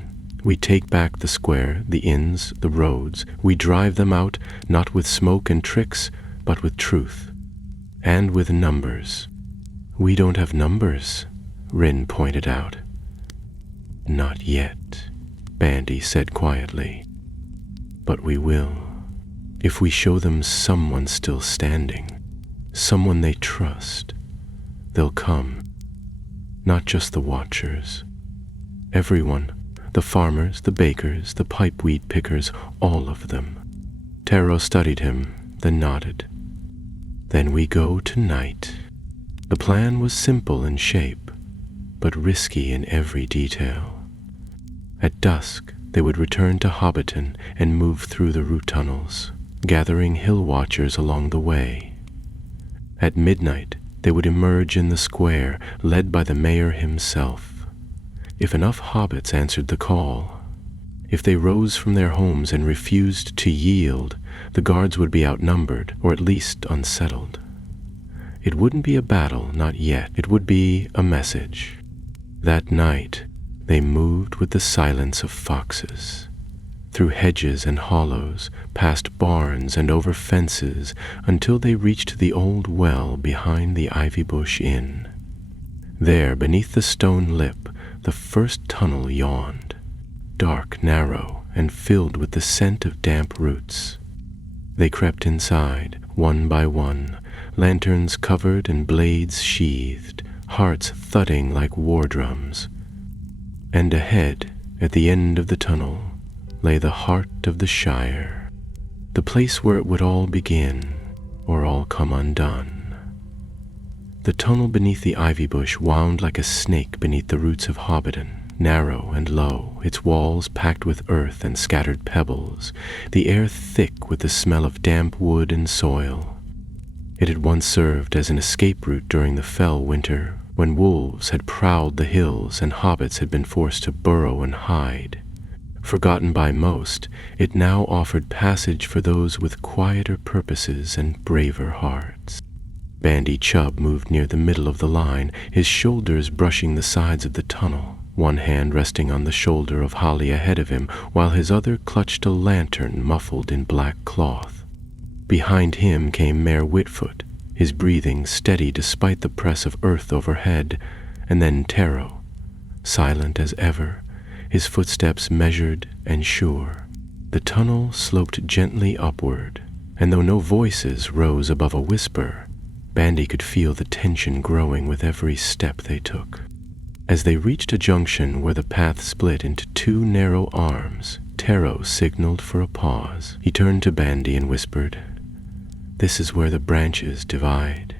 We take back the square, the inns, the roads. We drive them out, not with smoke and tricks, but with truth. And with numbers." "We don't have numbers," Rin pointed out. "Not yet," Bandy said quietly. "But we will. If we show them someone still standing, someone they trust, they'll come. Not just the watchers. Everyone, the farmers, the bakers, the pipeweed pickers, all of them." Taro studied him, then nodded. "Then we go tonight." The plan was simple in shape, but risky in every detail. At dusk, they would return to Hobbiton and move through the root tunnels, gathering hill watchers along the way. At midnight, they would emerge in the square, led by the mayor himself. If enough hobbits answered the call, if they rose from their homes and refused to yield, the guards would be outnumbered, or at least unsettled. It wouldn't be a battle, not yet. It would be a message. That night, they moved with the silence of foxes, through hedges and hollows, past barns and over fences, until they reached the old well behind the Ivy Bush Inn. There, beneath the stone lip, the first tunnel yawned, dark, narrow, and filled with the scent of damp roots. They crept inside, one by one, lanterns covered and blades sheathed, hearts thudding like war drums. And ahead, at the end of the tunnel, lay the heart of the Shire, the place where it would all begin, or all come undone. The tunnel beneath the ivy bush wound like a snake beneath the roots of Hobbiton, narrow and low, its walls packed with earth and scattered pebbles, the air thick with the smell of damp wood and soil. It had once served as an escape route during the fell winter, when wolves had prowled the hills and hobbits had been forced to burrow and hide. Forgotten by most, it now offered passage for those with quieter purposes and braver hearts. Bandy Chubb moved near the middle of the line, his shoulders brushing the sides of the tunnel, one hand resting on the shoulder of Holly ahead of him, while his other clutched a lantern muffled in black cloth. Behind him came Mayor Whitfoot, his breathing steady despite the press of earth overhead, and then Taro, silent as ever, his footsteps measured and sure. The tunnel sloped gently upward, and though no voices rose above a whisper, Bandy could feel the tension growing with every step they took. As they reached a junction where the path split into two narrow arms, Taro signaled for a pause. He turned to Bandy and whispered, "This is where the branches divide.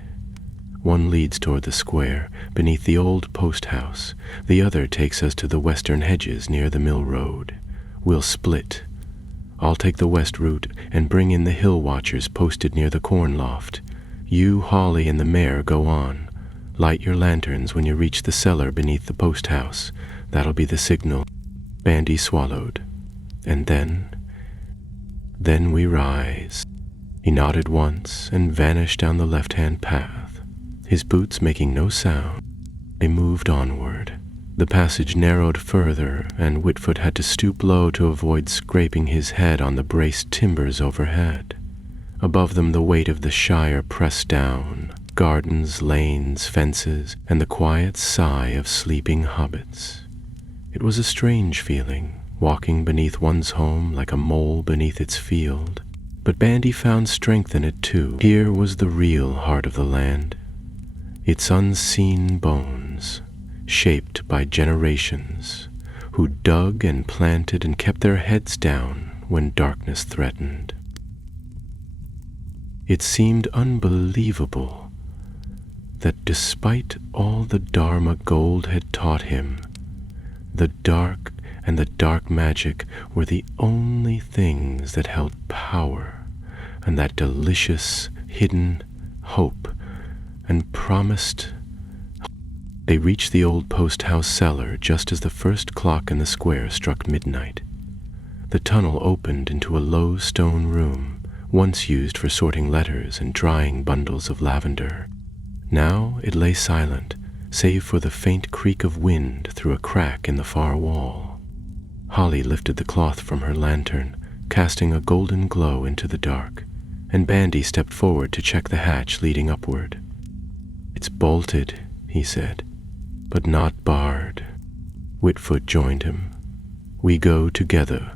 One leads toward the square, beneath the old post house. The other takes us to the western hedges near the mill road. We'll split. I'll take the west route and bring in the hill watchers posted near the corn loft. You, Holly, and the mayor go on. Light your lanterns when you reach the cellar beneath the post house. That'll be the signal." Bandy swallowed. "And then we rise." He nodded once and vanished down the left-hand path, his boots making no sound. They moved onward. The passage narrowed further, and Whitfoot had to stoop low to avoid scraping his head on the braced timbers overhead. Above them the weight of the Shire pressed down, gardens, lanes, fences, and the quiet sigh of sleeping hobbits. It was a strange feeling, walking beneath one's home like a mole beneath its field. But Bandy found strength in it too. Here was the real heart of the land, its unseen bones, shaped by generations, who dug and planted and kept their heads down when darkness threatened. It seemed unbelievable that despite all the Dharma gold had taught him, the dark and the dark magic were the only things that held power, and that delicious, hidden hope, and promised. They reached the old post-house cellar just as the first clock in the square struck midnight. The tunnel opened into a low stone room, once used for sorting letters and drying bundles of lavender. Now it lay silent, save for the faint creak of wind through a crack in the far wall. Holly lifted the cloth from her lantern, casting a golden glow into the dark, and Bandy stepped forward to check the hatch leading upward. "It's bolted," he said, "but not barred." Whitfoot joined him. "We go together.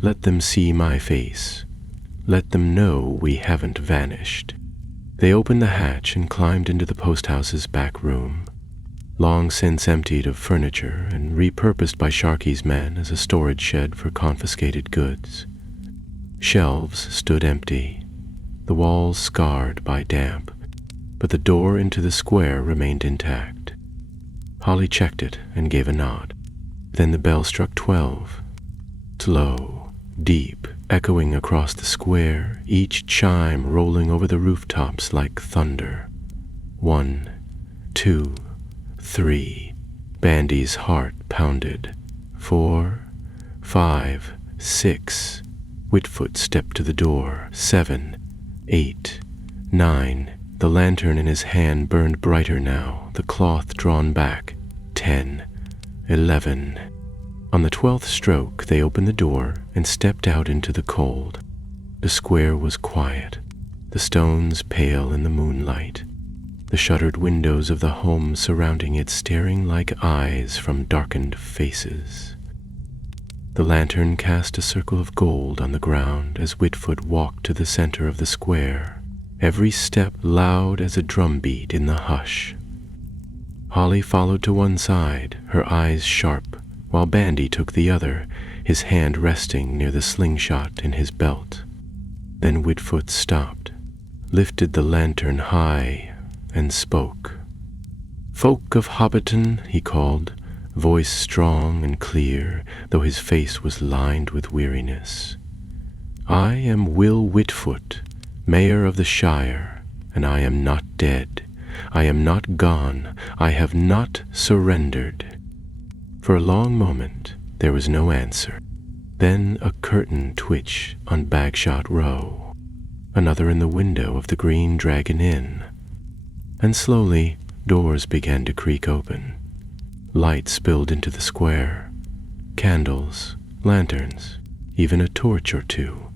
Let them see my face. Let them know we haven't vanished." They opened the hatch and climbed into the post-house's back room, long since emptied of furniture and repurposed by Sharkey's men as a storage shed for confiscated goods. Shelves stood empty. the walls scarred by damp, but the door into the square remained intact. Holly checked it and gave a nod. Then the bell struck 12. Slow, deep, echoing across the square, each chime rolling over the rooftops like thunder. 1, 2, 3. Bandy's heart pounded. 4, 5, 6. Whitfoot stepped to the door. 7, 8, 9. The lantern in his hand burned brighter now, the cloth drawn back. 10, 11. On the 12th stroke, they opened the door and stepped out into the cold. The square was quiet, the stones pale in the moonlight, the shuttered windows of the home surrounding it staring like eyes from darkened faces. The lantern cast a circle of gold on the ground as Whitfoot walked to the center of the square, every step loud as a drumbeat in the hush. Holly followed to one side, her eyes sharp, while Bandy took the other, his hand resting near the slingshot in his belt. Then Whitfoot stopped, lifted the lantern high, and spoke. "Folk of Hobbiton," he called, voice strong and clear, though his face was lined with weariness. "I am Will Whitfoot, Mayor of the Shire, and I am not dead. I am not gone. I have not surrendered." For a long moment there was no answer. Then a curtain twitch on Bagshot Row, another in the window of the Green Dragon Inn, and slowly doors began to creak open. Light spilled into the square, candles, lanterns, even a torch or two.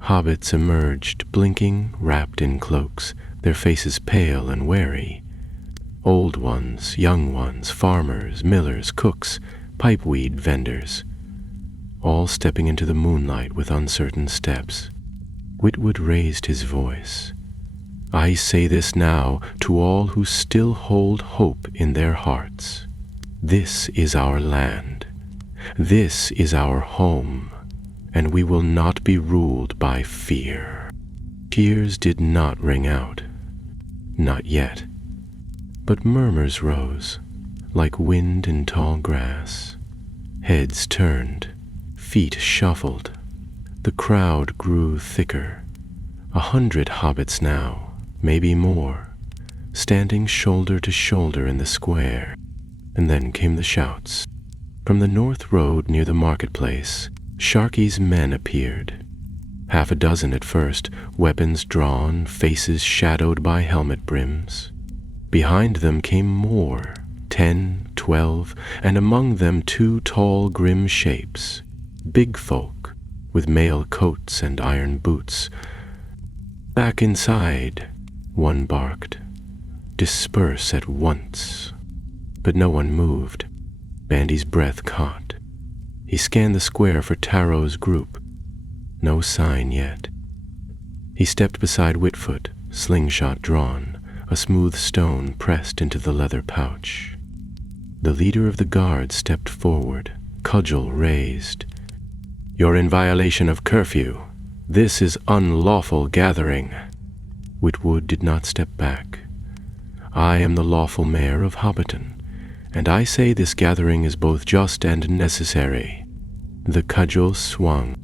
Hobbits emerged, blinking, wrapped in cloaks, their faces pale and wary. Old ones, young ones, farmers, millers, cooks, pipeweed vendors, all stepping into the moonlight with uncertain steps. Whitwood raised his voice. "I say this now to all who still hold hope in their hearts. This is our land. This is our home, and we will not be ruled by fear." Cheers did not ring out. Not yet. But murmurs rose, like wind in tall grass. Heads turned, feet shuffled. The crowd grew thicker. 100 hobbits now, maybe more, standing shoulder to shoulder in the square. And then came the shouts. From the north road near the marketplace, Sharkey's men appeared. 6 at first, weapons drawn, faces shadowed by helmet brims. Behind them came more, 10, 12, and among them 2 tall, grim shapes, big folk, with mail coats and iron boots. "Back inside," one barked. "Disperse at once." But no one moved. Bandy's breath caught. He scanned the square for Taro's group. No sign yet. He stepped beside Whitfoot, slingshot drawn, a smooth stone pressed into the leather pouch. The leader of the guard stepped forward, cudgel raised. "You're in violation of curfew. This is unlawful gathering." Whitwood did not step back. "I am the lawful mayor of Hobbiton, and I say this gathering is both just and necessary." The cudgel swung.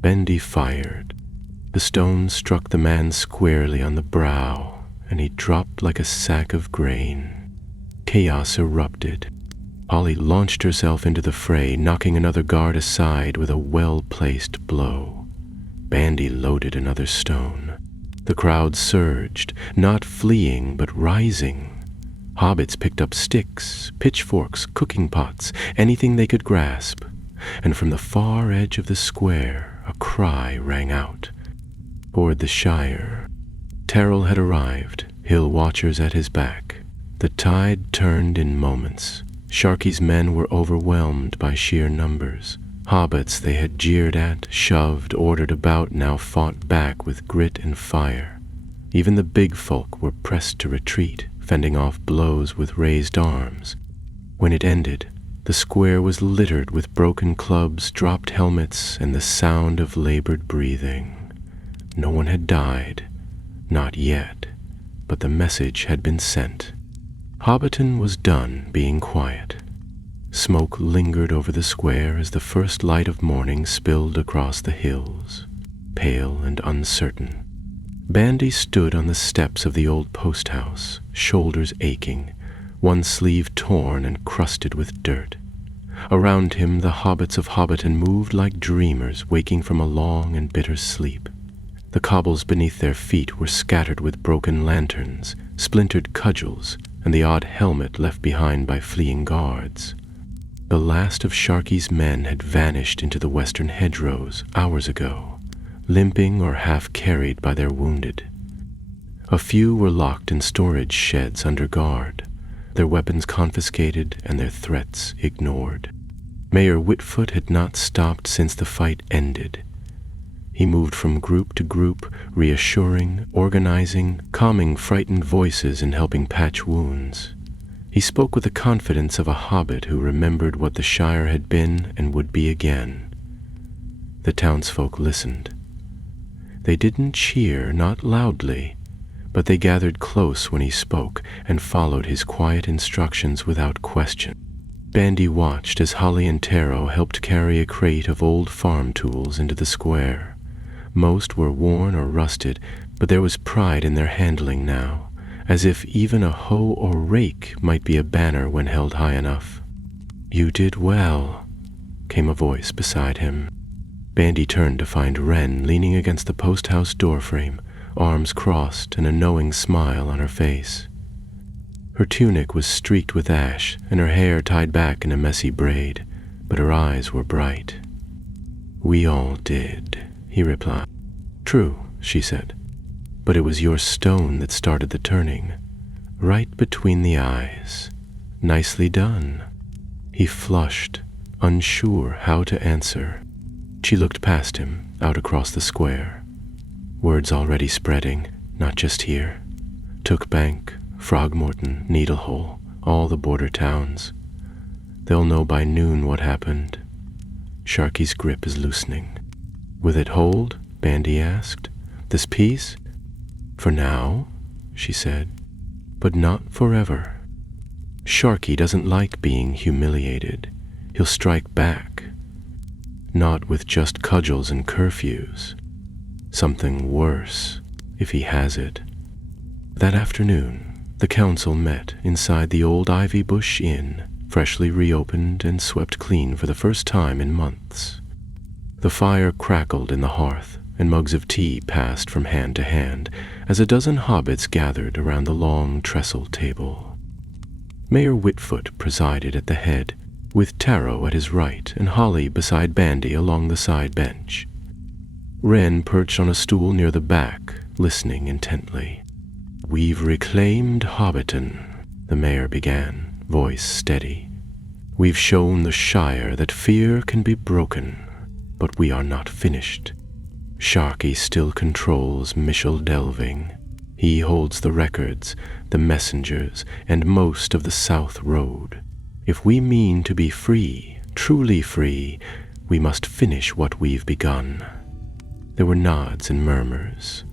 Bendy fired. The stone struck the man squarely on the brow, and he dropped like a sack of grain. Chaos erupted. Holly launched herself into the fray, knocking another guard aside with a well-placed blow. Bandy loaded another stone. The crowd surged, not fleeing but rising. Hobbits picked up sticks, pitchforks, cooking pots, anything they could grasp, and from the far edge of the square a cry rang out. Toward the Shire. Terrell had arrived, hill watchers at his back. The tide turned in moments. Sharkey's men were overwhelmed by sheer numbers. Hobbits they had jeered at, shoved, ordered about, now fought back with grit and fire. Even the big folk were pressed to retreat, fending off blows with raised arms. When it ended, the square was littered with broken clubs, dropped helmets, and the sound of labored breathing. No one had died, not yet, but the message had been sent. Hobbiton was done being quiet. Smoke lingered over the square as the first light of morning spilled across the hills, pale and uncertain. Bandy stood on the steps of the old post house, shoulders aching, one sleeve torn and crusted with dirt. Around him the hobbits of Hobbiton moved like dreamers waking from a long and bitter sleep. The cobbles beneath their feet were scattered with broken lanterns, splintered cudgels, and the odd helmet left behind by fleeing guards. The last of Sharkey's men had vanished into the western hedgerows hours ago, limping or half carried by their wounded. A few were locked in storage sheds under guard, their weapons confiscated and their threats ignored. Mayor Whitfoot had not stopped since the fight ended. He moved from group to group, reassuring, organizing, calming frightened voices and helping patch wounds. He spoke with the confidence of a hobbit who remembered what the Shire had been and would be again. The townsfolk listened. They didn't cheer, not loudly, but they gathered close when he spoke and followed his quiet instructions without question. Bandy watched as Holly and Taro helped carry a crate of old farm tools into the square. Most were worn or rusted, but there was pride in their handling now, as if even a hoe or rake might be a banner when held high enough. "You did well," came a voice beside him. Bandy turned to find Wren leaning against the post-house doorframe, arms crossed and a knowing smile on her face. Her tunic was streaked with ash and her hair tied back in a messy braid, but her eyes were bright. "We all did," he replied. "True," she said, "but it was your stone that started the turning, right between the eyes. Nicely done." He flushed, unsure how to answer. She looked past him, out across the square. Words already spreading, not just here. Tookbank, Frogmorton, Needlehole, all the border towns. They'll know by noon what happened. Sharky's grip is loosening. "Will it hold?" Bandy asked. "This peace?" "For now," she said, "but not forever. Sharky doesn't like being humiliated. He'll strike back. Not with just cudgels and curfews. Something worse, if he has it." That afternoon, the council met inside the old Ivy Bush Inn, freshly reopened and swept clean for the first time in months. The fire crackled in the hearth, and mugs of tea passed from hand to hand as a dozen hobbits gathered around the long trestle table. Mayor Whitfoot presided at the head, with Taro at his right and Holly beside Bandy along the side bench. Wren perched on a stool near the back, listening intently. "We've reclaimed Hobbiton," the mayor began, voice steady. "We've shown the Shire that fear can be broken, but we are not finished. Sharky still controls Mishal Delving. He holds the records, the messengers, and most of the South Road. If we mean to be free, truly free, we must finish what we've begun." There were nods and murmurs.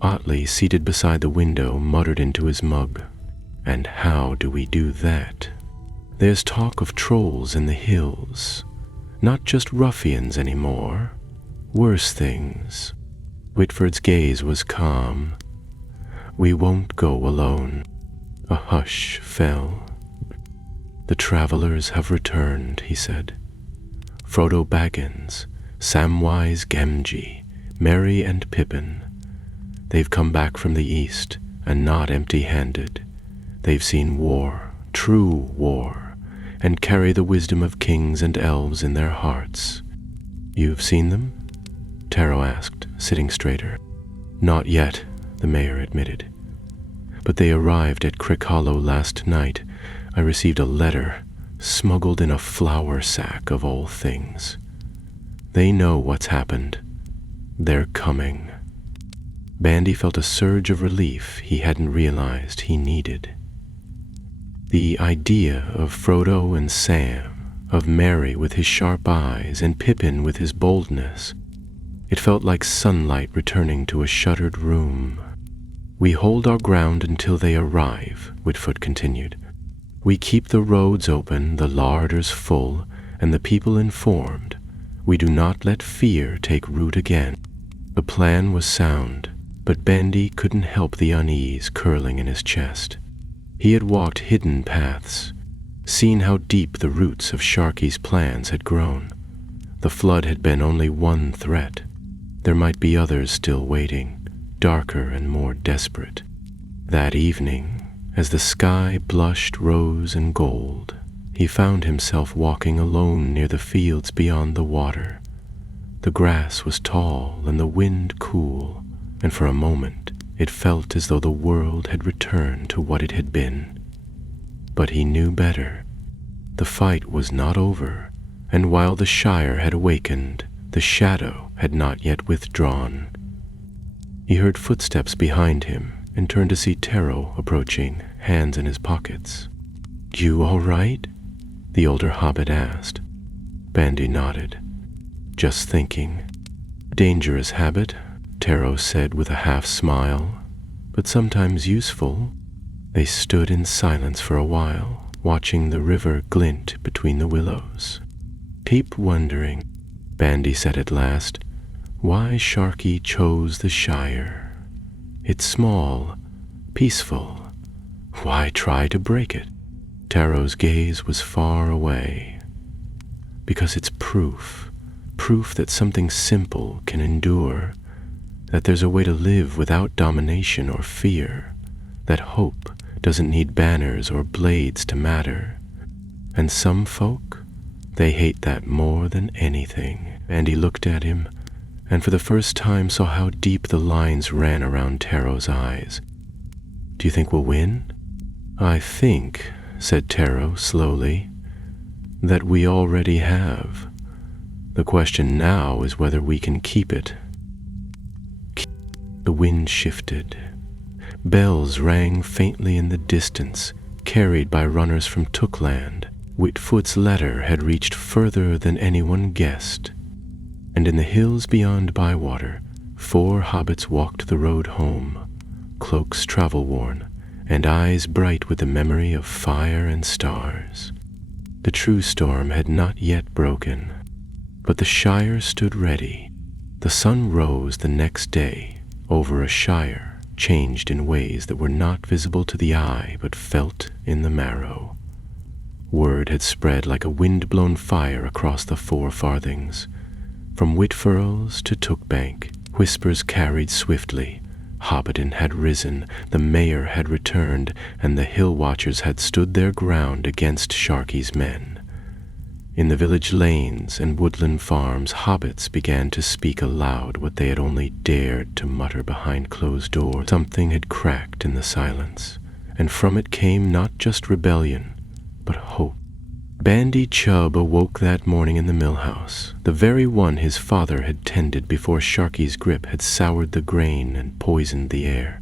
Otley, seated beside the window, muttered into his mug, "And how do we do that? There's talk of trolls in the hills. Not just ruffians anymore. Worse things." Whitford's gaze was calm. "We won't go alone." A hush fell. "The travelers have returned," he said. "Frodo Baggins, Samwise Gamgee, Merry and Pippin. They've come back from the east, and not empty-handed. They've seen war, true war, and carry the wisdom of kings and elves in their hearts." "You've seen them?" Taro asked, sitting straighter. "Not yet," the mayor admitted. "But they arrived at Crick Hollow last night. I received a letter, smuggled in a flour sack of all things. They know what's happened. They're coming." Bandy felt a surge of relief he hadn't realized he needed. The idea of Frodo and Sam, of Merry with his sharp eyes and Pippin with his boldness, It felt like sunlight returning to a shuttered room. "We hold our ground until they arrive," Whitfoot continued. "We keep the roads open, the larders full, and the people informed. We do not let fear take root again." The plan was sound, but Bandy couldn't help the unease curling in his chest. He had walked hidden paths, seen how deep the roots of Sharky's plans had grown. The flood had been only one threat. There might be others still waiting, darker and more desperate. That evening, as the sky blushed rose and gold, he found himself walking alone near the fields beyond the water. The grass was tall and the wind cool, and for a moment it felt as though the world had returned to what it had been. But he knew better. The fight was not over, and while the Shire had awakened, the shadow had not yet withdrawn. He heard footsteps behind him and turned to see Taro approaching, hands in his pockets. "You all right?" the older hobbit asked. Bandy nodded. "Just thinking." "Dangerous habit," Taro said with a half-smile, "but sometimes useful." They stood in silence for a while, watching the river glint between the willows. "Keep wondering," Bandy said at last, "why Sharky chose the Shire. It's small, peaceful. Why try to break it?" Taro's gaze was far away. "Because it's proof that something simple can endure, that there's a way to live without domination or fear, that hope doesn't need banners or blades to matter. And some folk, they hate that more than anything." And he looked at him, and for the first time saw how deep the lines ran around Taro's eyes. "Do you think we'll win?" "I think," said Taro slowly, "that we already have. The question now is whether we can keep it." The wind shifted. Bells rang faintly in the distance, carried by runners from Tookland. Whitfoot's letter had reached further than anyone guessed, and in the hills beyond Bywater, 4 hobbits walked the road home, cloaks travel-worn, and eyes bright with the memory of fire and stars. The true storm had not yet broken, but the Shire stood ready. The sun rose the next day over a Shire changed in ways that were not visible to the eye but felt in the marrow. Word had spread like a wind-blown fire across the 4 farthings. From Whitfurls to Tookbank, whispers carried swiftly. Hobbiton had risen, the mayor had returned, and the hill watchers had stood their ground against Sharky's men. In the village lanes and woodland farms, hobbits began to speak aloud what they had only dared to mutter behind closed doors. Something had cracked in the silence, and from it came not just rebellion, but hope. Bandy Chubb awoke that morning in the millhouse, the very one his father had tended before Sharky's grip had soured the grain and poisoned the air.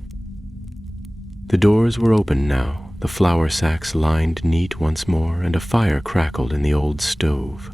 The doors were open now, the flour sacks lined neat once more, and a fire crackled in the old stove.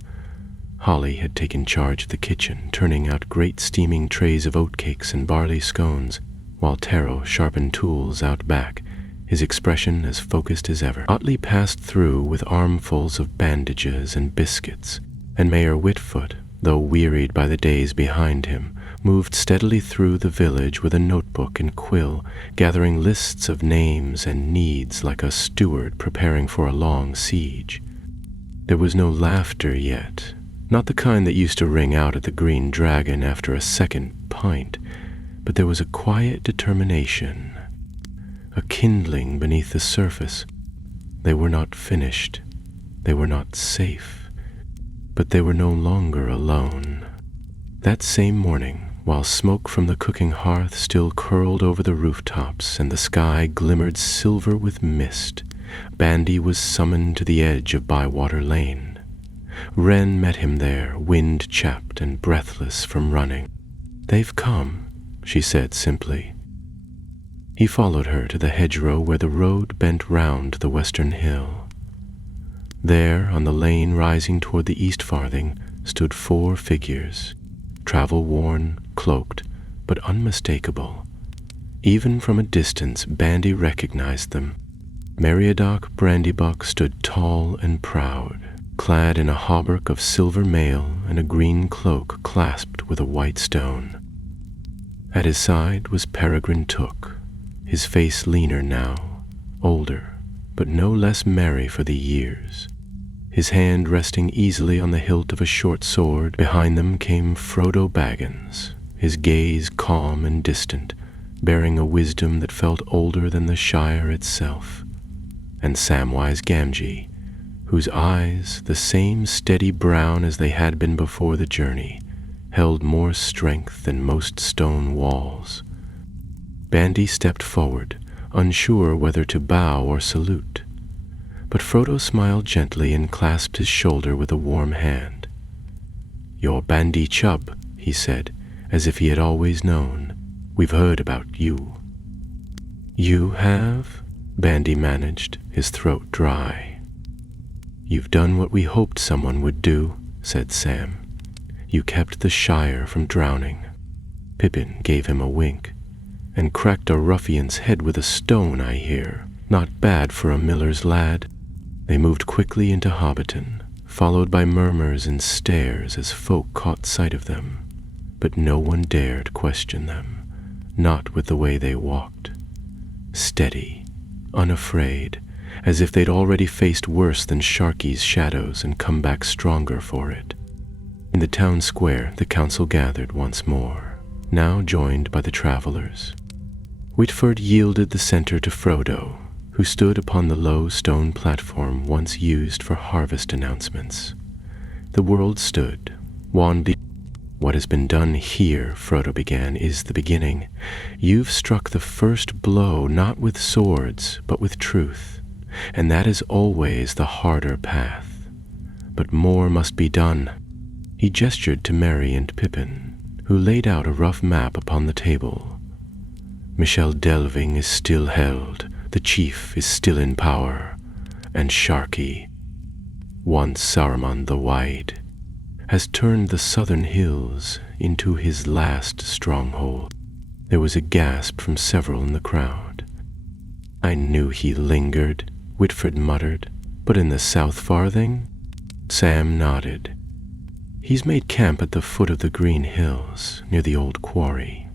Holly had taken charge of the kitchen, turning out great steaming trays of oatcakes and barley scones, while Taro sharpened tools out back, his expression as focused as ever. Otley passed through with armfuls of bandages and biscuits, and Mayor Whitfoot, though wearied by the days behind him, moved steadily through the village with a notebook and quill, gathering lists of names and needs like a steward preparing for a long siege. There was no laughter yet, not the kind that used to ring out at the Green Dragon after a second pint, but there was a quiet determination, a kindling beneath the surface. They were not finished, they were not safe, but they were no longer alone. That same morning, while smoke from the cooking hearth still curled over the rooftops and the sky glimmered silver with mist, Bandy was summoned to the edge of Bywater Lane. Wren met him there, wind-chapped and breathless from running. "They've come," she said simply. He followed her to the hedgerow where the road bent round the western hill. There, on the lane rising toward the east farthing, stood 4 figures, travel-worn, cloaked, but unmistakable. Even from a distance, Bandy recognized them. Meriadoc Brandybuck stood tall and proud, clad in a hauberk of silver mail and a green cloak clasped with a white stone. At his side was Peregrine Took, his face leaner now, older, but no less merry for the years. His hand resting easily on the hilt of a short sword. Behind them came Frodo Baggins, his gaze calm and distant, bearing a wisdom that felt older than the Shire itself, and Samwise Gamgee, whose eyes, the same steady brown as they had been before the journey, held more strength than most stone walls. Bandy stepped forward, unsure whether to bow or salute, but Frodo smiled gently and clasped his shoulder with a warm hand. "You're Bandy Chubb," he said, as if he had always known. "We've heard about you." "You have?" Bandy managed, his throat dry. "You've done what we hoped someone would do," said Sam. "You kept the Shire from drowning." Pippin gave him a wink. "And cracked a ruffian's head with a stone, I hear. Not bad for a miller's lad." They moved quickly into Hobbiton, followed by murmurs and stares as folk caught sight of them, but no one dared question them, not with the way they walked. Steady, unafraid, as if they'd already faced worse than Sharky's shadows and come back stronger for it. In the town square, the council gathered once more, now joined by the travelers. Whitford yielded the center to Frodo, who stood upon the low stone platform once used for harvest announcements. The world stood, wandered. "What has been done here," Frodo began, "is the beginning. You've struck the first blow not with swords, but with truth, and that is always the harder path. But more must be done." He gestured to Merry and Pippin, who laid out a rough map upon the table. "Michel Delving is still held, the chief is still in power, and Sharky, once Saruman the Wide, has turned the southern hills into his last stronghold." There was a gasp from several in the crowd. "I knew he lingered," Whitford muttered. "But in the South Farthing?" Sam nodded. "He's made camp at the foot of the Green Hills, near the old quarry.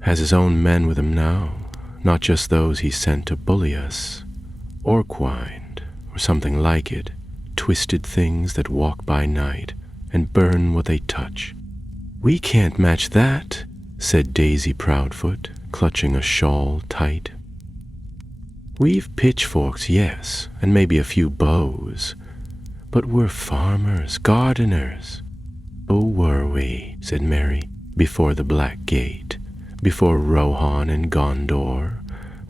Has his own men with him now, not just those he sent to bully us. Orkwined, or something like it, twisted things that walk by night and burn what they touch." "We can't match that," said Daisy Proudfoot, clutching a shawl tight. "We've pitchforks, yes, and maybe a few bows, but we're farmers, gardeners." "Oh, were we," said Merry, "before the Black Gate, before Rohan and Gondor,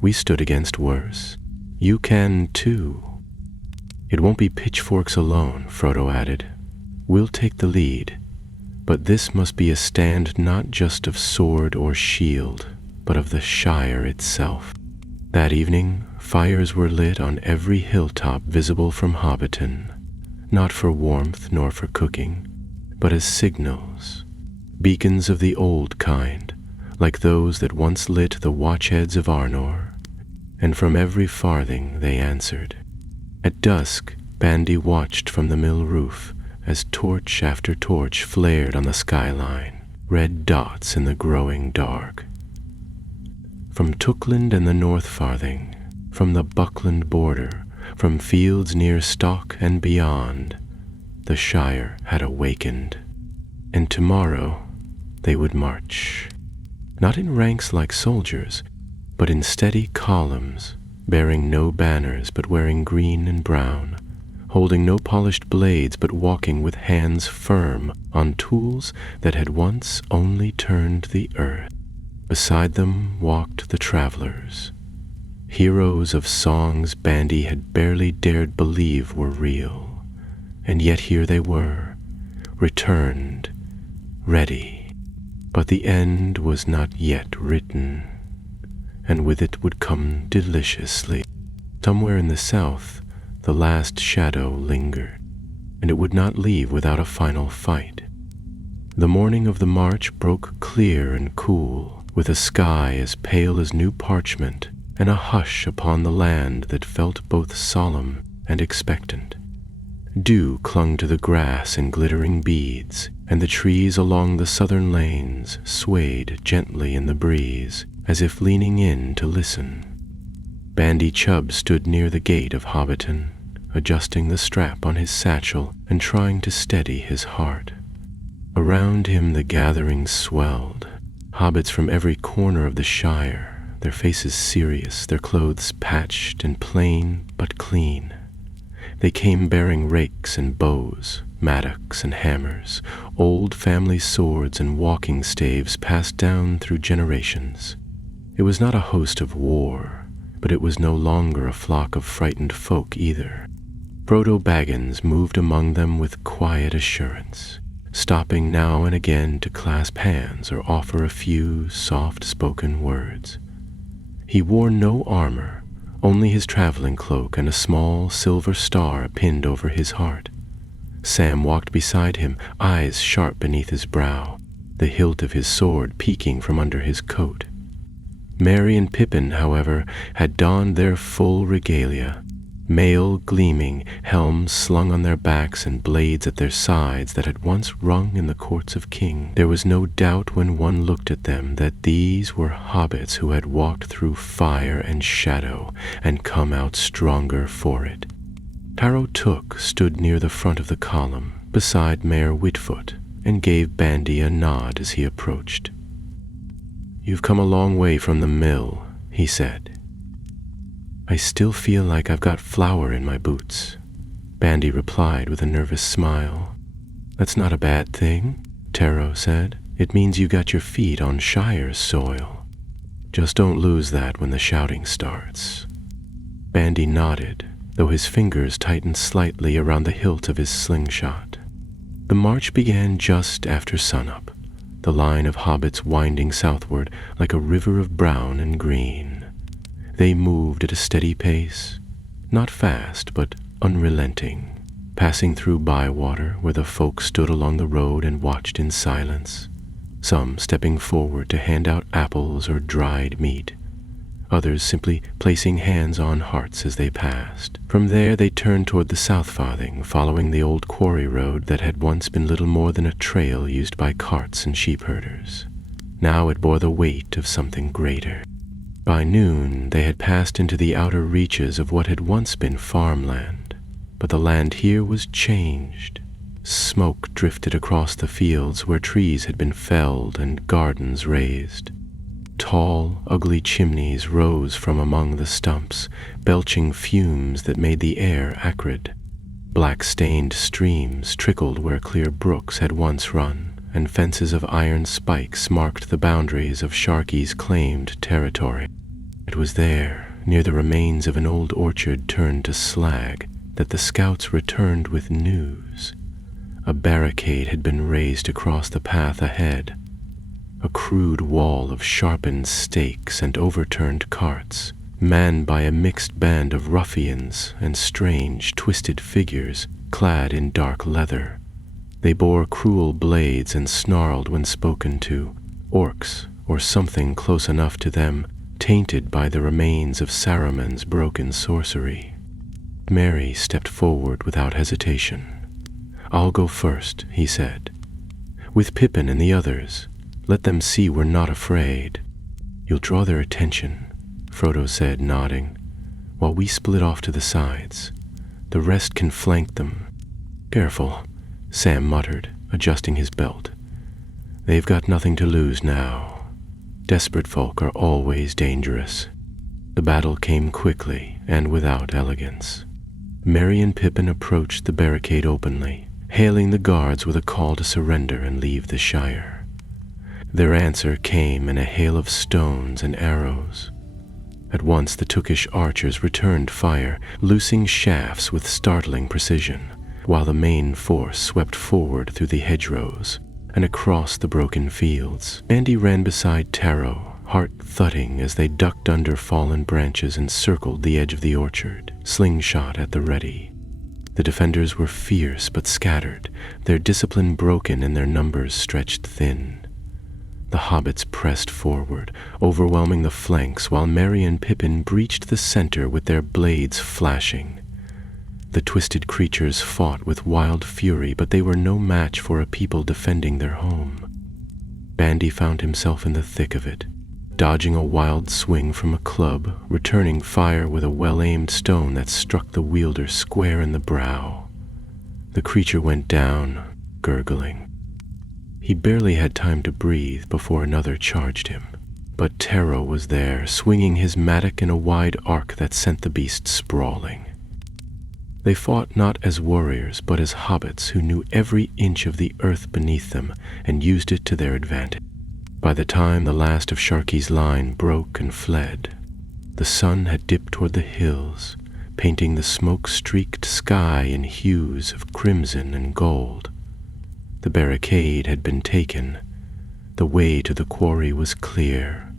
we stood against worse. You can, too." "It won't be pitchforks alone," Frodo added. "We'll take the lead, but this must be a stand not just of sword or shield, but of the Shire itself." That evening, fires were lit on every hilltop visible from Hobbiton, not for warmth nor for cooking, but as signals, beacons of the old kind, like those that once lit the watchheads of Arnor, and from every farthing they answered. At dusk, Bandy watched from the mill roof as torch after torch flared on the skyline, red dots in the growing dark. From Tookland and the North Farthing, from the Buckland border, from fields near Stock and beyond, the Shire had awakened, and tomorrow they would march. Not in ranks like soldiers, but in steady columns, bearing no banners but wearing green and brown, holding no polished blades but walking with hands firm on tools that had once only turned the earth. Beside them walked the travelers, heroes of songs Bandy had barely dared believe were real, and yet here they were, returned, ready. But the end was not yet written, and with it would come deliciously. Somewhere in the south, the last shadow lingered, and it would not leave without a final fight. The morning of the march broke clear and cool, with a sky as pale as new parchment, and a hush upon the land that felt both solemn and expectant. Dew clung to the grass in glittering beads, and the trees along the southern lanes swayed gently in the breeze, as if leaning in to listen. Bandy Chubb stood near the gate of Hobbiton, adjusting the strap on his satchel and trying to steady his heart. Around him the gathering swelled, hobbits from every corner of the Shire, their faces serious, their clothes patched and plain but clean. They came bearing rakes and bows, mattocks and hammers, old family swords and walking staves passed down through generations. It was not a host of war, but it was no longer a flock of frightened folk either. Frodo Baggins moved among them with quiet assurance, stopping now and again to clasp hands or offer a few soft-spoken words. He wore no armor, only his traveling cloak and a small silver star pinned over his heart. Sam walked beside him, eyes sharp beneath his brow, the hilt of his sword peeking from under his coat. Merry and Pippin, however, had donned their full regalia, mail gleaming, helms slung on their backs and blades at their sides that had once rung in the courts of king. There was no doubt when one looked at them that these were hobbits who had walked through fire and shadow and come out stronger for it. Taro Took stood near the front of the column, beside Mayor Whitfoot, and gave Bandy a nod as he approached. "You've come a long way from the mill," he said. "I still feel like I've got flour in my boots," Bandy replied with a nervous smile. "That's not a bad thing," Taro said. "It means you got your feet on Shire's soil. Just don't lose that when the shouting starts." Bandy nodded, though his fingers tightened slightly around the hilt of his slingshot. The march began just after sunup, the line of hobbits winding southward like a river of brown and green. They moved at a steady pace, not fast but unrelenting, passing through Bywater where the folk stood along the road and watched in silence, some stepping forward to hand out apples or dried meat, others simply placing hands on hearts as they passed. From there they turned toward the South Farthing, following the old quarry road that had once been little more than a trail used by carts and sheep herders. Now it bore the weight of something greater. By noon they had passed into the outer reaches of what had once been farmland, but the land here was changed. Smoke drifted across the fields where trees had been felled and gardens raised. Tall, ugly chimneys rose from among the stumps, belching fumes that made the air acrid. Black-stained streams trickled where clear brooks had once run, and fences of iron spikes marked the boundaries of Sharky's claimed territory. It was there, near the remains of an old orchard turned to slag, that the scouts returned with news. A barricade had been raised across the path ahead, a crude wall of sharpened stakes and overturned carts, manned by a mixed band of ruffians and strange, twisted figures clad in dark leather. They bore cruel blades and snarled when spoken to, orcs or something close enough to them, tainted by the remains of Saruman's broken sorcery. Merry stepped forward without hesitation. "I'll go first," he said. "With Pippin and the others. Let them see we're not afraid." "You'll draw their attention," Frodo said, nodding, "while we split off to the sides. The rest can flank them." "Careful," Sam muttered, adjusting his belt. "They've got nothing to lose now. Desperate folk are always dangerous." The battle came quickly and without elegance. Merry and Pippin approached the barricade openly, hailing the guards with a call to surrender and leave the Shire. Their answer came in a hail of stones and arrows. At once the Tookish archers returned fire, loosing shafts with startling precision, while the main force swept forward through the hedgerows and across the broken fields. Bandy ran beside Taro, heart thudding as they ducked under fallen branches and circled the edge of the orchard, slingshot at the ready. The defenders were fierce but scattered, their discipline broken and their numbers stretched thin. The hobbits pressed forward, overwhelming the flanks, while Merry and Pippin breached the center with their blades flashing. The twisted creatures fought with wild fury, but they were no match for a people defending their home. Bandy found himself in the thick of it, dodging a wild swing from a club, returning fire with a well-aimed stone that struck the wielder square in the brow. The creature went down, gurgling. He barely had time to breathe before another charged him, but Taro was there, swinging his mattock in a wide arc that sent the beast sprawling. They fought not as warriors, but as hobbits who knew every inch of the earth beneath them and used it to their advantage. By the time the last of Sharky's line broke and fled, the sun had dipped toward the hills, painting the smoke-streaked sky in hues of crimson and gold. The barricade had been taken. The way to the quarry was clear.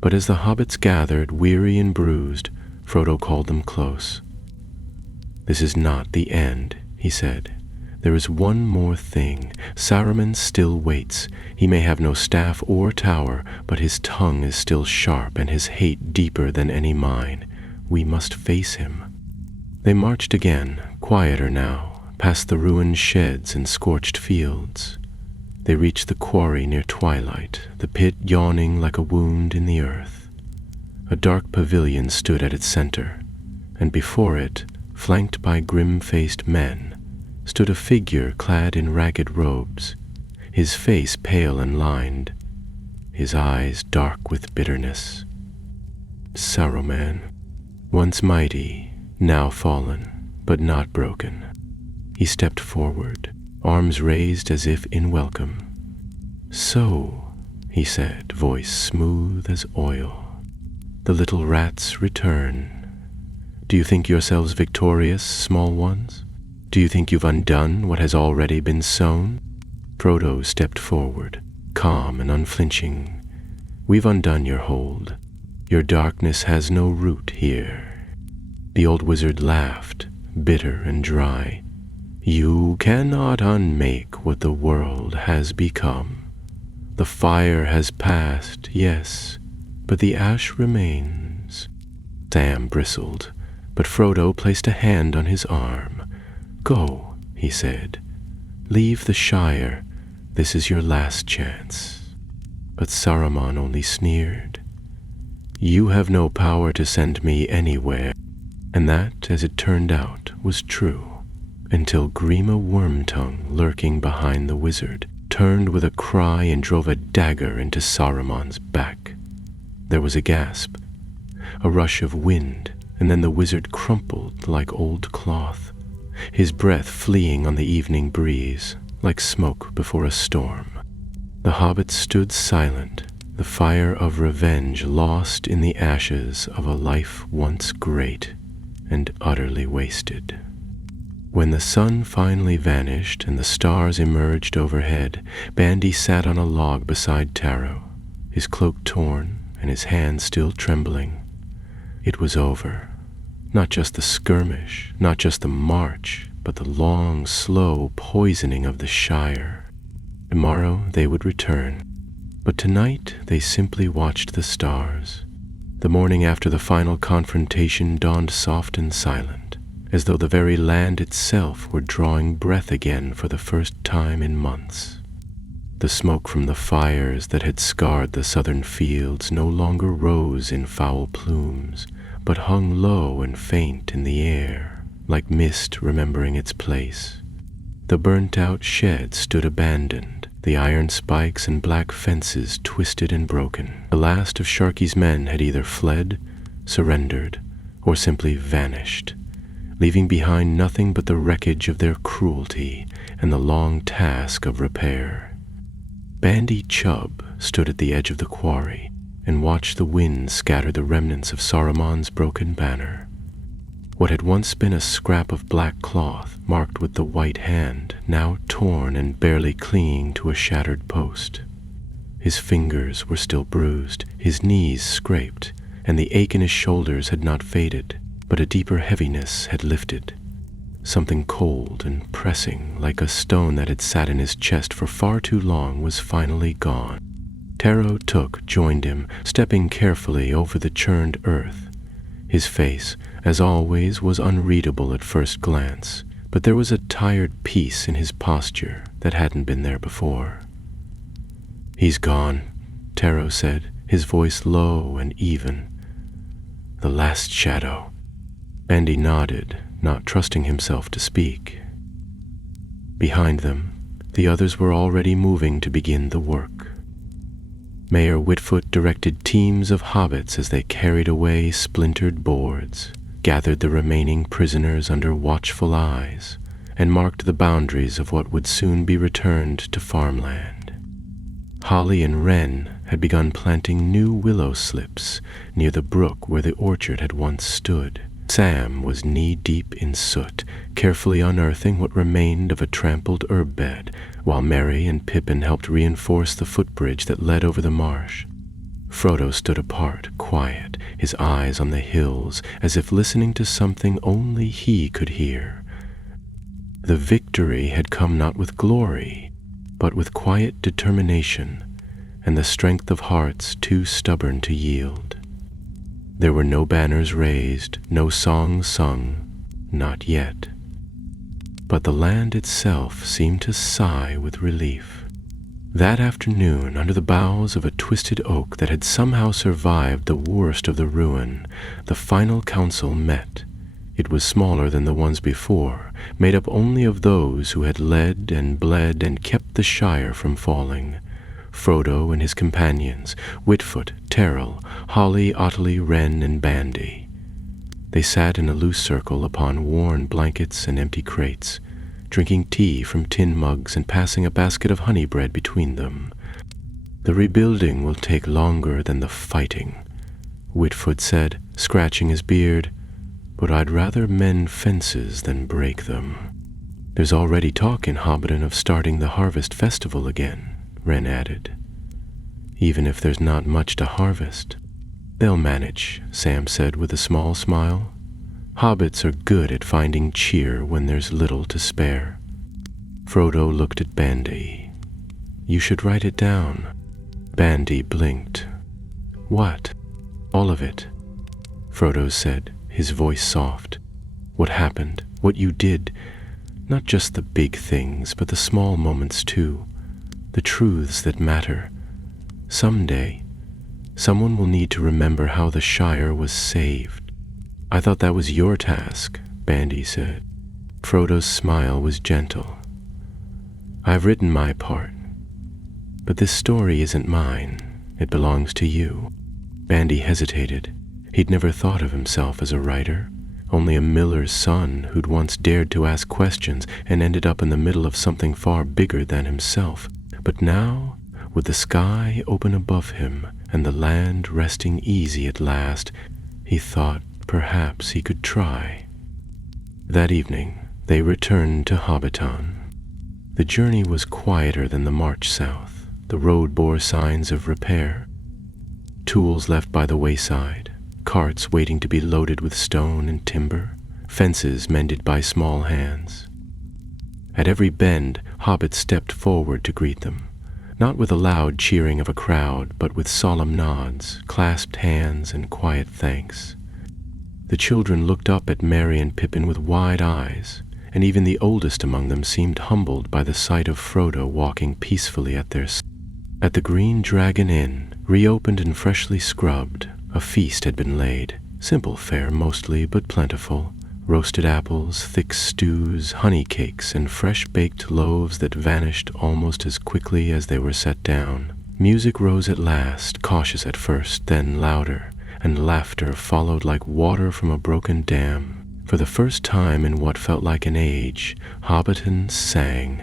But as the hobbits gathered, weary and bruised, Frodo called them close. "This is not the end," he said. "There is one more thing. Saruman still waits. He may have no staff or tower, but his tongue is still sharp and his hate deeper than any mine. We must face him." They marched again, quieter now, past the ruined sheds and scorched fields. They reached the quarry near twilight, the pit yawning like a wound in the earth. A dark pavilion stood at its center, and before it, flanked by grim-faced men, stood a figure clad in ragged robes, his face pale and lined, his eyes dark with bitterness. Saruman, once mighty, now fallen, but not broken. He stepped forward, arms raised as if in welcome. "So," he said, voice smooth as oil, "the little rats return. Do you think yourselves victorious, small ones? Do you think you've undone what has already been sown?" Frodo stepped forward, calm and unflinching. "We've undone your hold. Your darkness has no root here." The old wizard laughed, bitter and dry. "You cannot unmake what the world has become. The fire has passed, yes, but the ash remains." Sam bristled, but Frodo placed a hand on his arm. "Go," he said. "Leave the Shire. This is your last chance." But Saruman only sneered. "You have no power to send me anywhere." And that, as it turned out, was true, until Grima Wormtongue, lurking behind the wizard, turned with a cry and drove a dagger into Saruman's back. There was a gasp, a rush of wind, and then the wizard crumpled like old cloth, his breath fleeing on the evening breeze, like smoke before a storm. The hobbits stood silent, the fire of revenge lost in the ashes of a life once great and utterly wasted. When the sun finally vanished and the stars emerged overhead, Bandy sat on a log beside Taro, his cloak torn and his hands still trembling. It was over. Not just the skirmish, not just the march, but the long, slow poisoning of the Shire. Tomorrow they would return, but tonight they simply watched the stars. The morning after the final confrontation dawned soft and silent, as though the very land itself were drawing breath again for the first time in months. The smoke from the fires that had scarred the southern fields no longer rose in foul plumes, but hung low and faint in the air, like mist remembering its place. The burnt-out shed stood abandoned, the iron spikes and black fences twisted and broken. The last of Sharky's men had either fled, surrendered, or simply vanished, leaving behind nothing but the wreckage of their cruelty and the long task of repair. Bandy Chub stood at the edge of the quarry and watched the wind scatter the remnants of Saruman's broken banner. What had once been a scrap of black cloth marked with the white hand, now torn and barely clinging to a shattered post. His fingers were still bruised, his knees scraped, and the ache in his shoulders had not faded, but a deeper heaviness had lifted. Something cold and pressing, like a stone that had sat in his chest for far too long, was finally gone. Taro Took joined him, stepping carefully over the churned earth. His face, as always, was unreadable at first glance, but there was a tired peace in his posture that hadn't been there before. "He's gone," Taro said, his voice low and even. "The last shadow." Bandy nodded, not trusting himself to speak. Behind them, the others were already moving to begin the work. Mayor Whitfoot directed teams of hobbits as they carried away splintered boards, gathered the remaining prisoners under watchful eyes, and marked the boundaries of what would soon be returned to farmland. Holly and Wren had begun planting new willow slips near the brook where the orchard had once stood. Sam was knee-deep in soot, carefully unearthing what remained of a trampled herb bed, while Merry and Pippin helped reinforce the footbridge that led over the marsh. Frodo stood apart, quiet, his eyes on the hills, as if listening to something only he could hear. The victory had come not with glory, but with quiet determination, and the strength of hearts too stubborn to yield. There were no banners raised, no songs sung, not yet. But the land itself seemed to sigh with relief. That afternoon, under the boughs of a twisted oak that had somehow survived the worst of the ruin, the final council met. It was smaller than the ones before, made up only of those who had led and bled and kept the Shire from falling. Frodo and his companions, Whitfoot, Terrell, Holly, Ottilie, Wren, and Bandy. They sat in a loose circle upon worn blankets and empty crates, drinking tea from tin mugs and passing a basket of honey bread between them. "The rebuilding will take longer than the fighting," Whitfoot said, scratching his beard, "but I'd rather mend fences than break them." "There's already talk in Hobbiton of starting the harvest festival again," Wren added. "Even if there's not much to harvest." "They'll manage," Sam said with a small smile. "Hobbits are good at finding cheer when there's little to spare." Frodo looked at Bandy. "You should write it down." Bandy blinked. "What?" "All of it," Frodo said, his voice soft. "What happened, what you did, not just the big things, but the small moments too. The truths that matter. Someday, someone will need to remember how the Shire was saved." "I thought that was your task," Bandy said. Frodo's smile was gentle. "I've written my part, but this story isn't mine. It belongs to you." Bandy hesitated. He'd never thought of himself as a writer, only a miller's son who'd once dared to ask questions and ended up in the middle of something far bigger than himself. But now, with the sky open above him and the land resting easy at last, he thought perhaps he could try. That evening, they returned to Hobbiton. The journey was quieter than the march south. The road bore signs of repair. Tools left by the wayside, carts waiting to be loaded with stone and timber, fences mended by small hands. At every bend, hobbits stepped forward to greet them, not with a loud cheering of a crowd, but with solemn nods, clasped hands, and quiet thanks. The children looked up at Merry and Pippin with wide eyes, and even the oldest among them seemed humbled by the sight of Frodo walking peacefully at their side. At the Green Dragon Inn, reopened and freshly scrubbed, a feast had been laid, simple fare mostly, but plentiful. Roasted apples, thick stews, honey cakes, and fresh-baked loaves that vanished almost as quickly as they were set down. Music rose at last, cautious at first, then louder, and laughter followed like water from a broken dam. For the first time in what felt like an age, Hobbiton sang.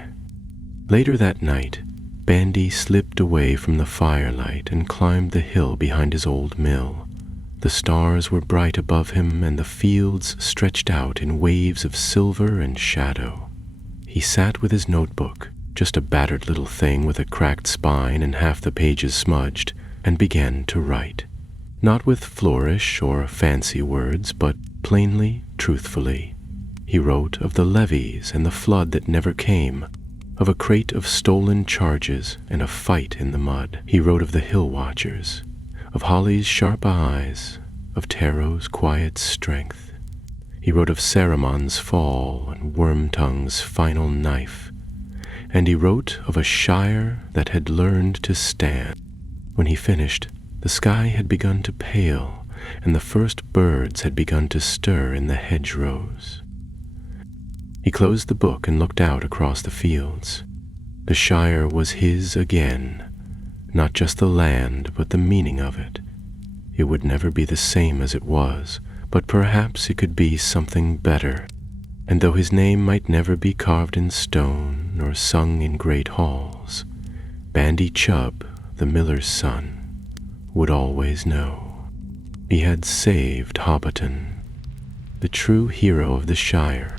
Later that night, Bandy slipped away from the firelight and climbed the hill behind his old mill. The stars were bright above him, and the fields stretched out in waves of silver and shadow. He sat with his notebook, just a battered little thing with a cracked spine and half the pages smudged, and began to write. Not with flourish or fancy words, but plainly, truthfully. He He wrote of the levees and the flood that never came, of a crate of stolen charges and a fight in the mud. He wrote of the hill watchers, of Holly's sharp eyes, of Taro's quiet strength. He wrote of Saramon's fall and Wormtongue's final knife. And he wrote of a Shire that had learned to stand. When he finished, the sky had begun to pale, and the first birds had begun to stir in the hedgerows. He closed the book and looked out across the fields. The Shire was his again, not just the land, but the meaning of it. It would never be the same as it was, but perhaps it could be something better. And though his name might never be carved in stone nor sung in great halls, Bandy Chub, the miller's son, would always know. He had saved Hobbiton, the true hero of the Shire.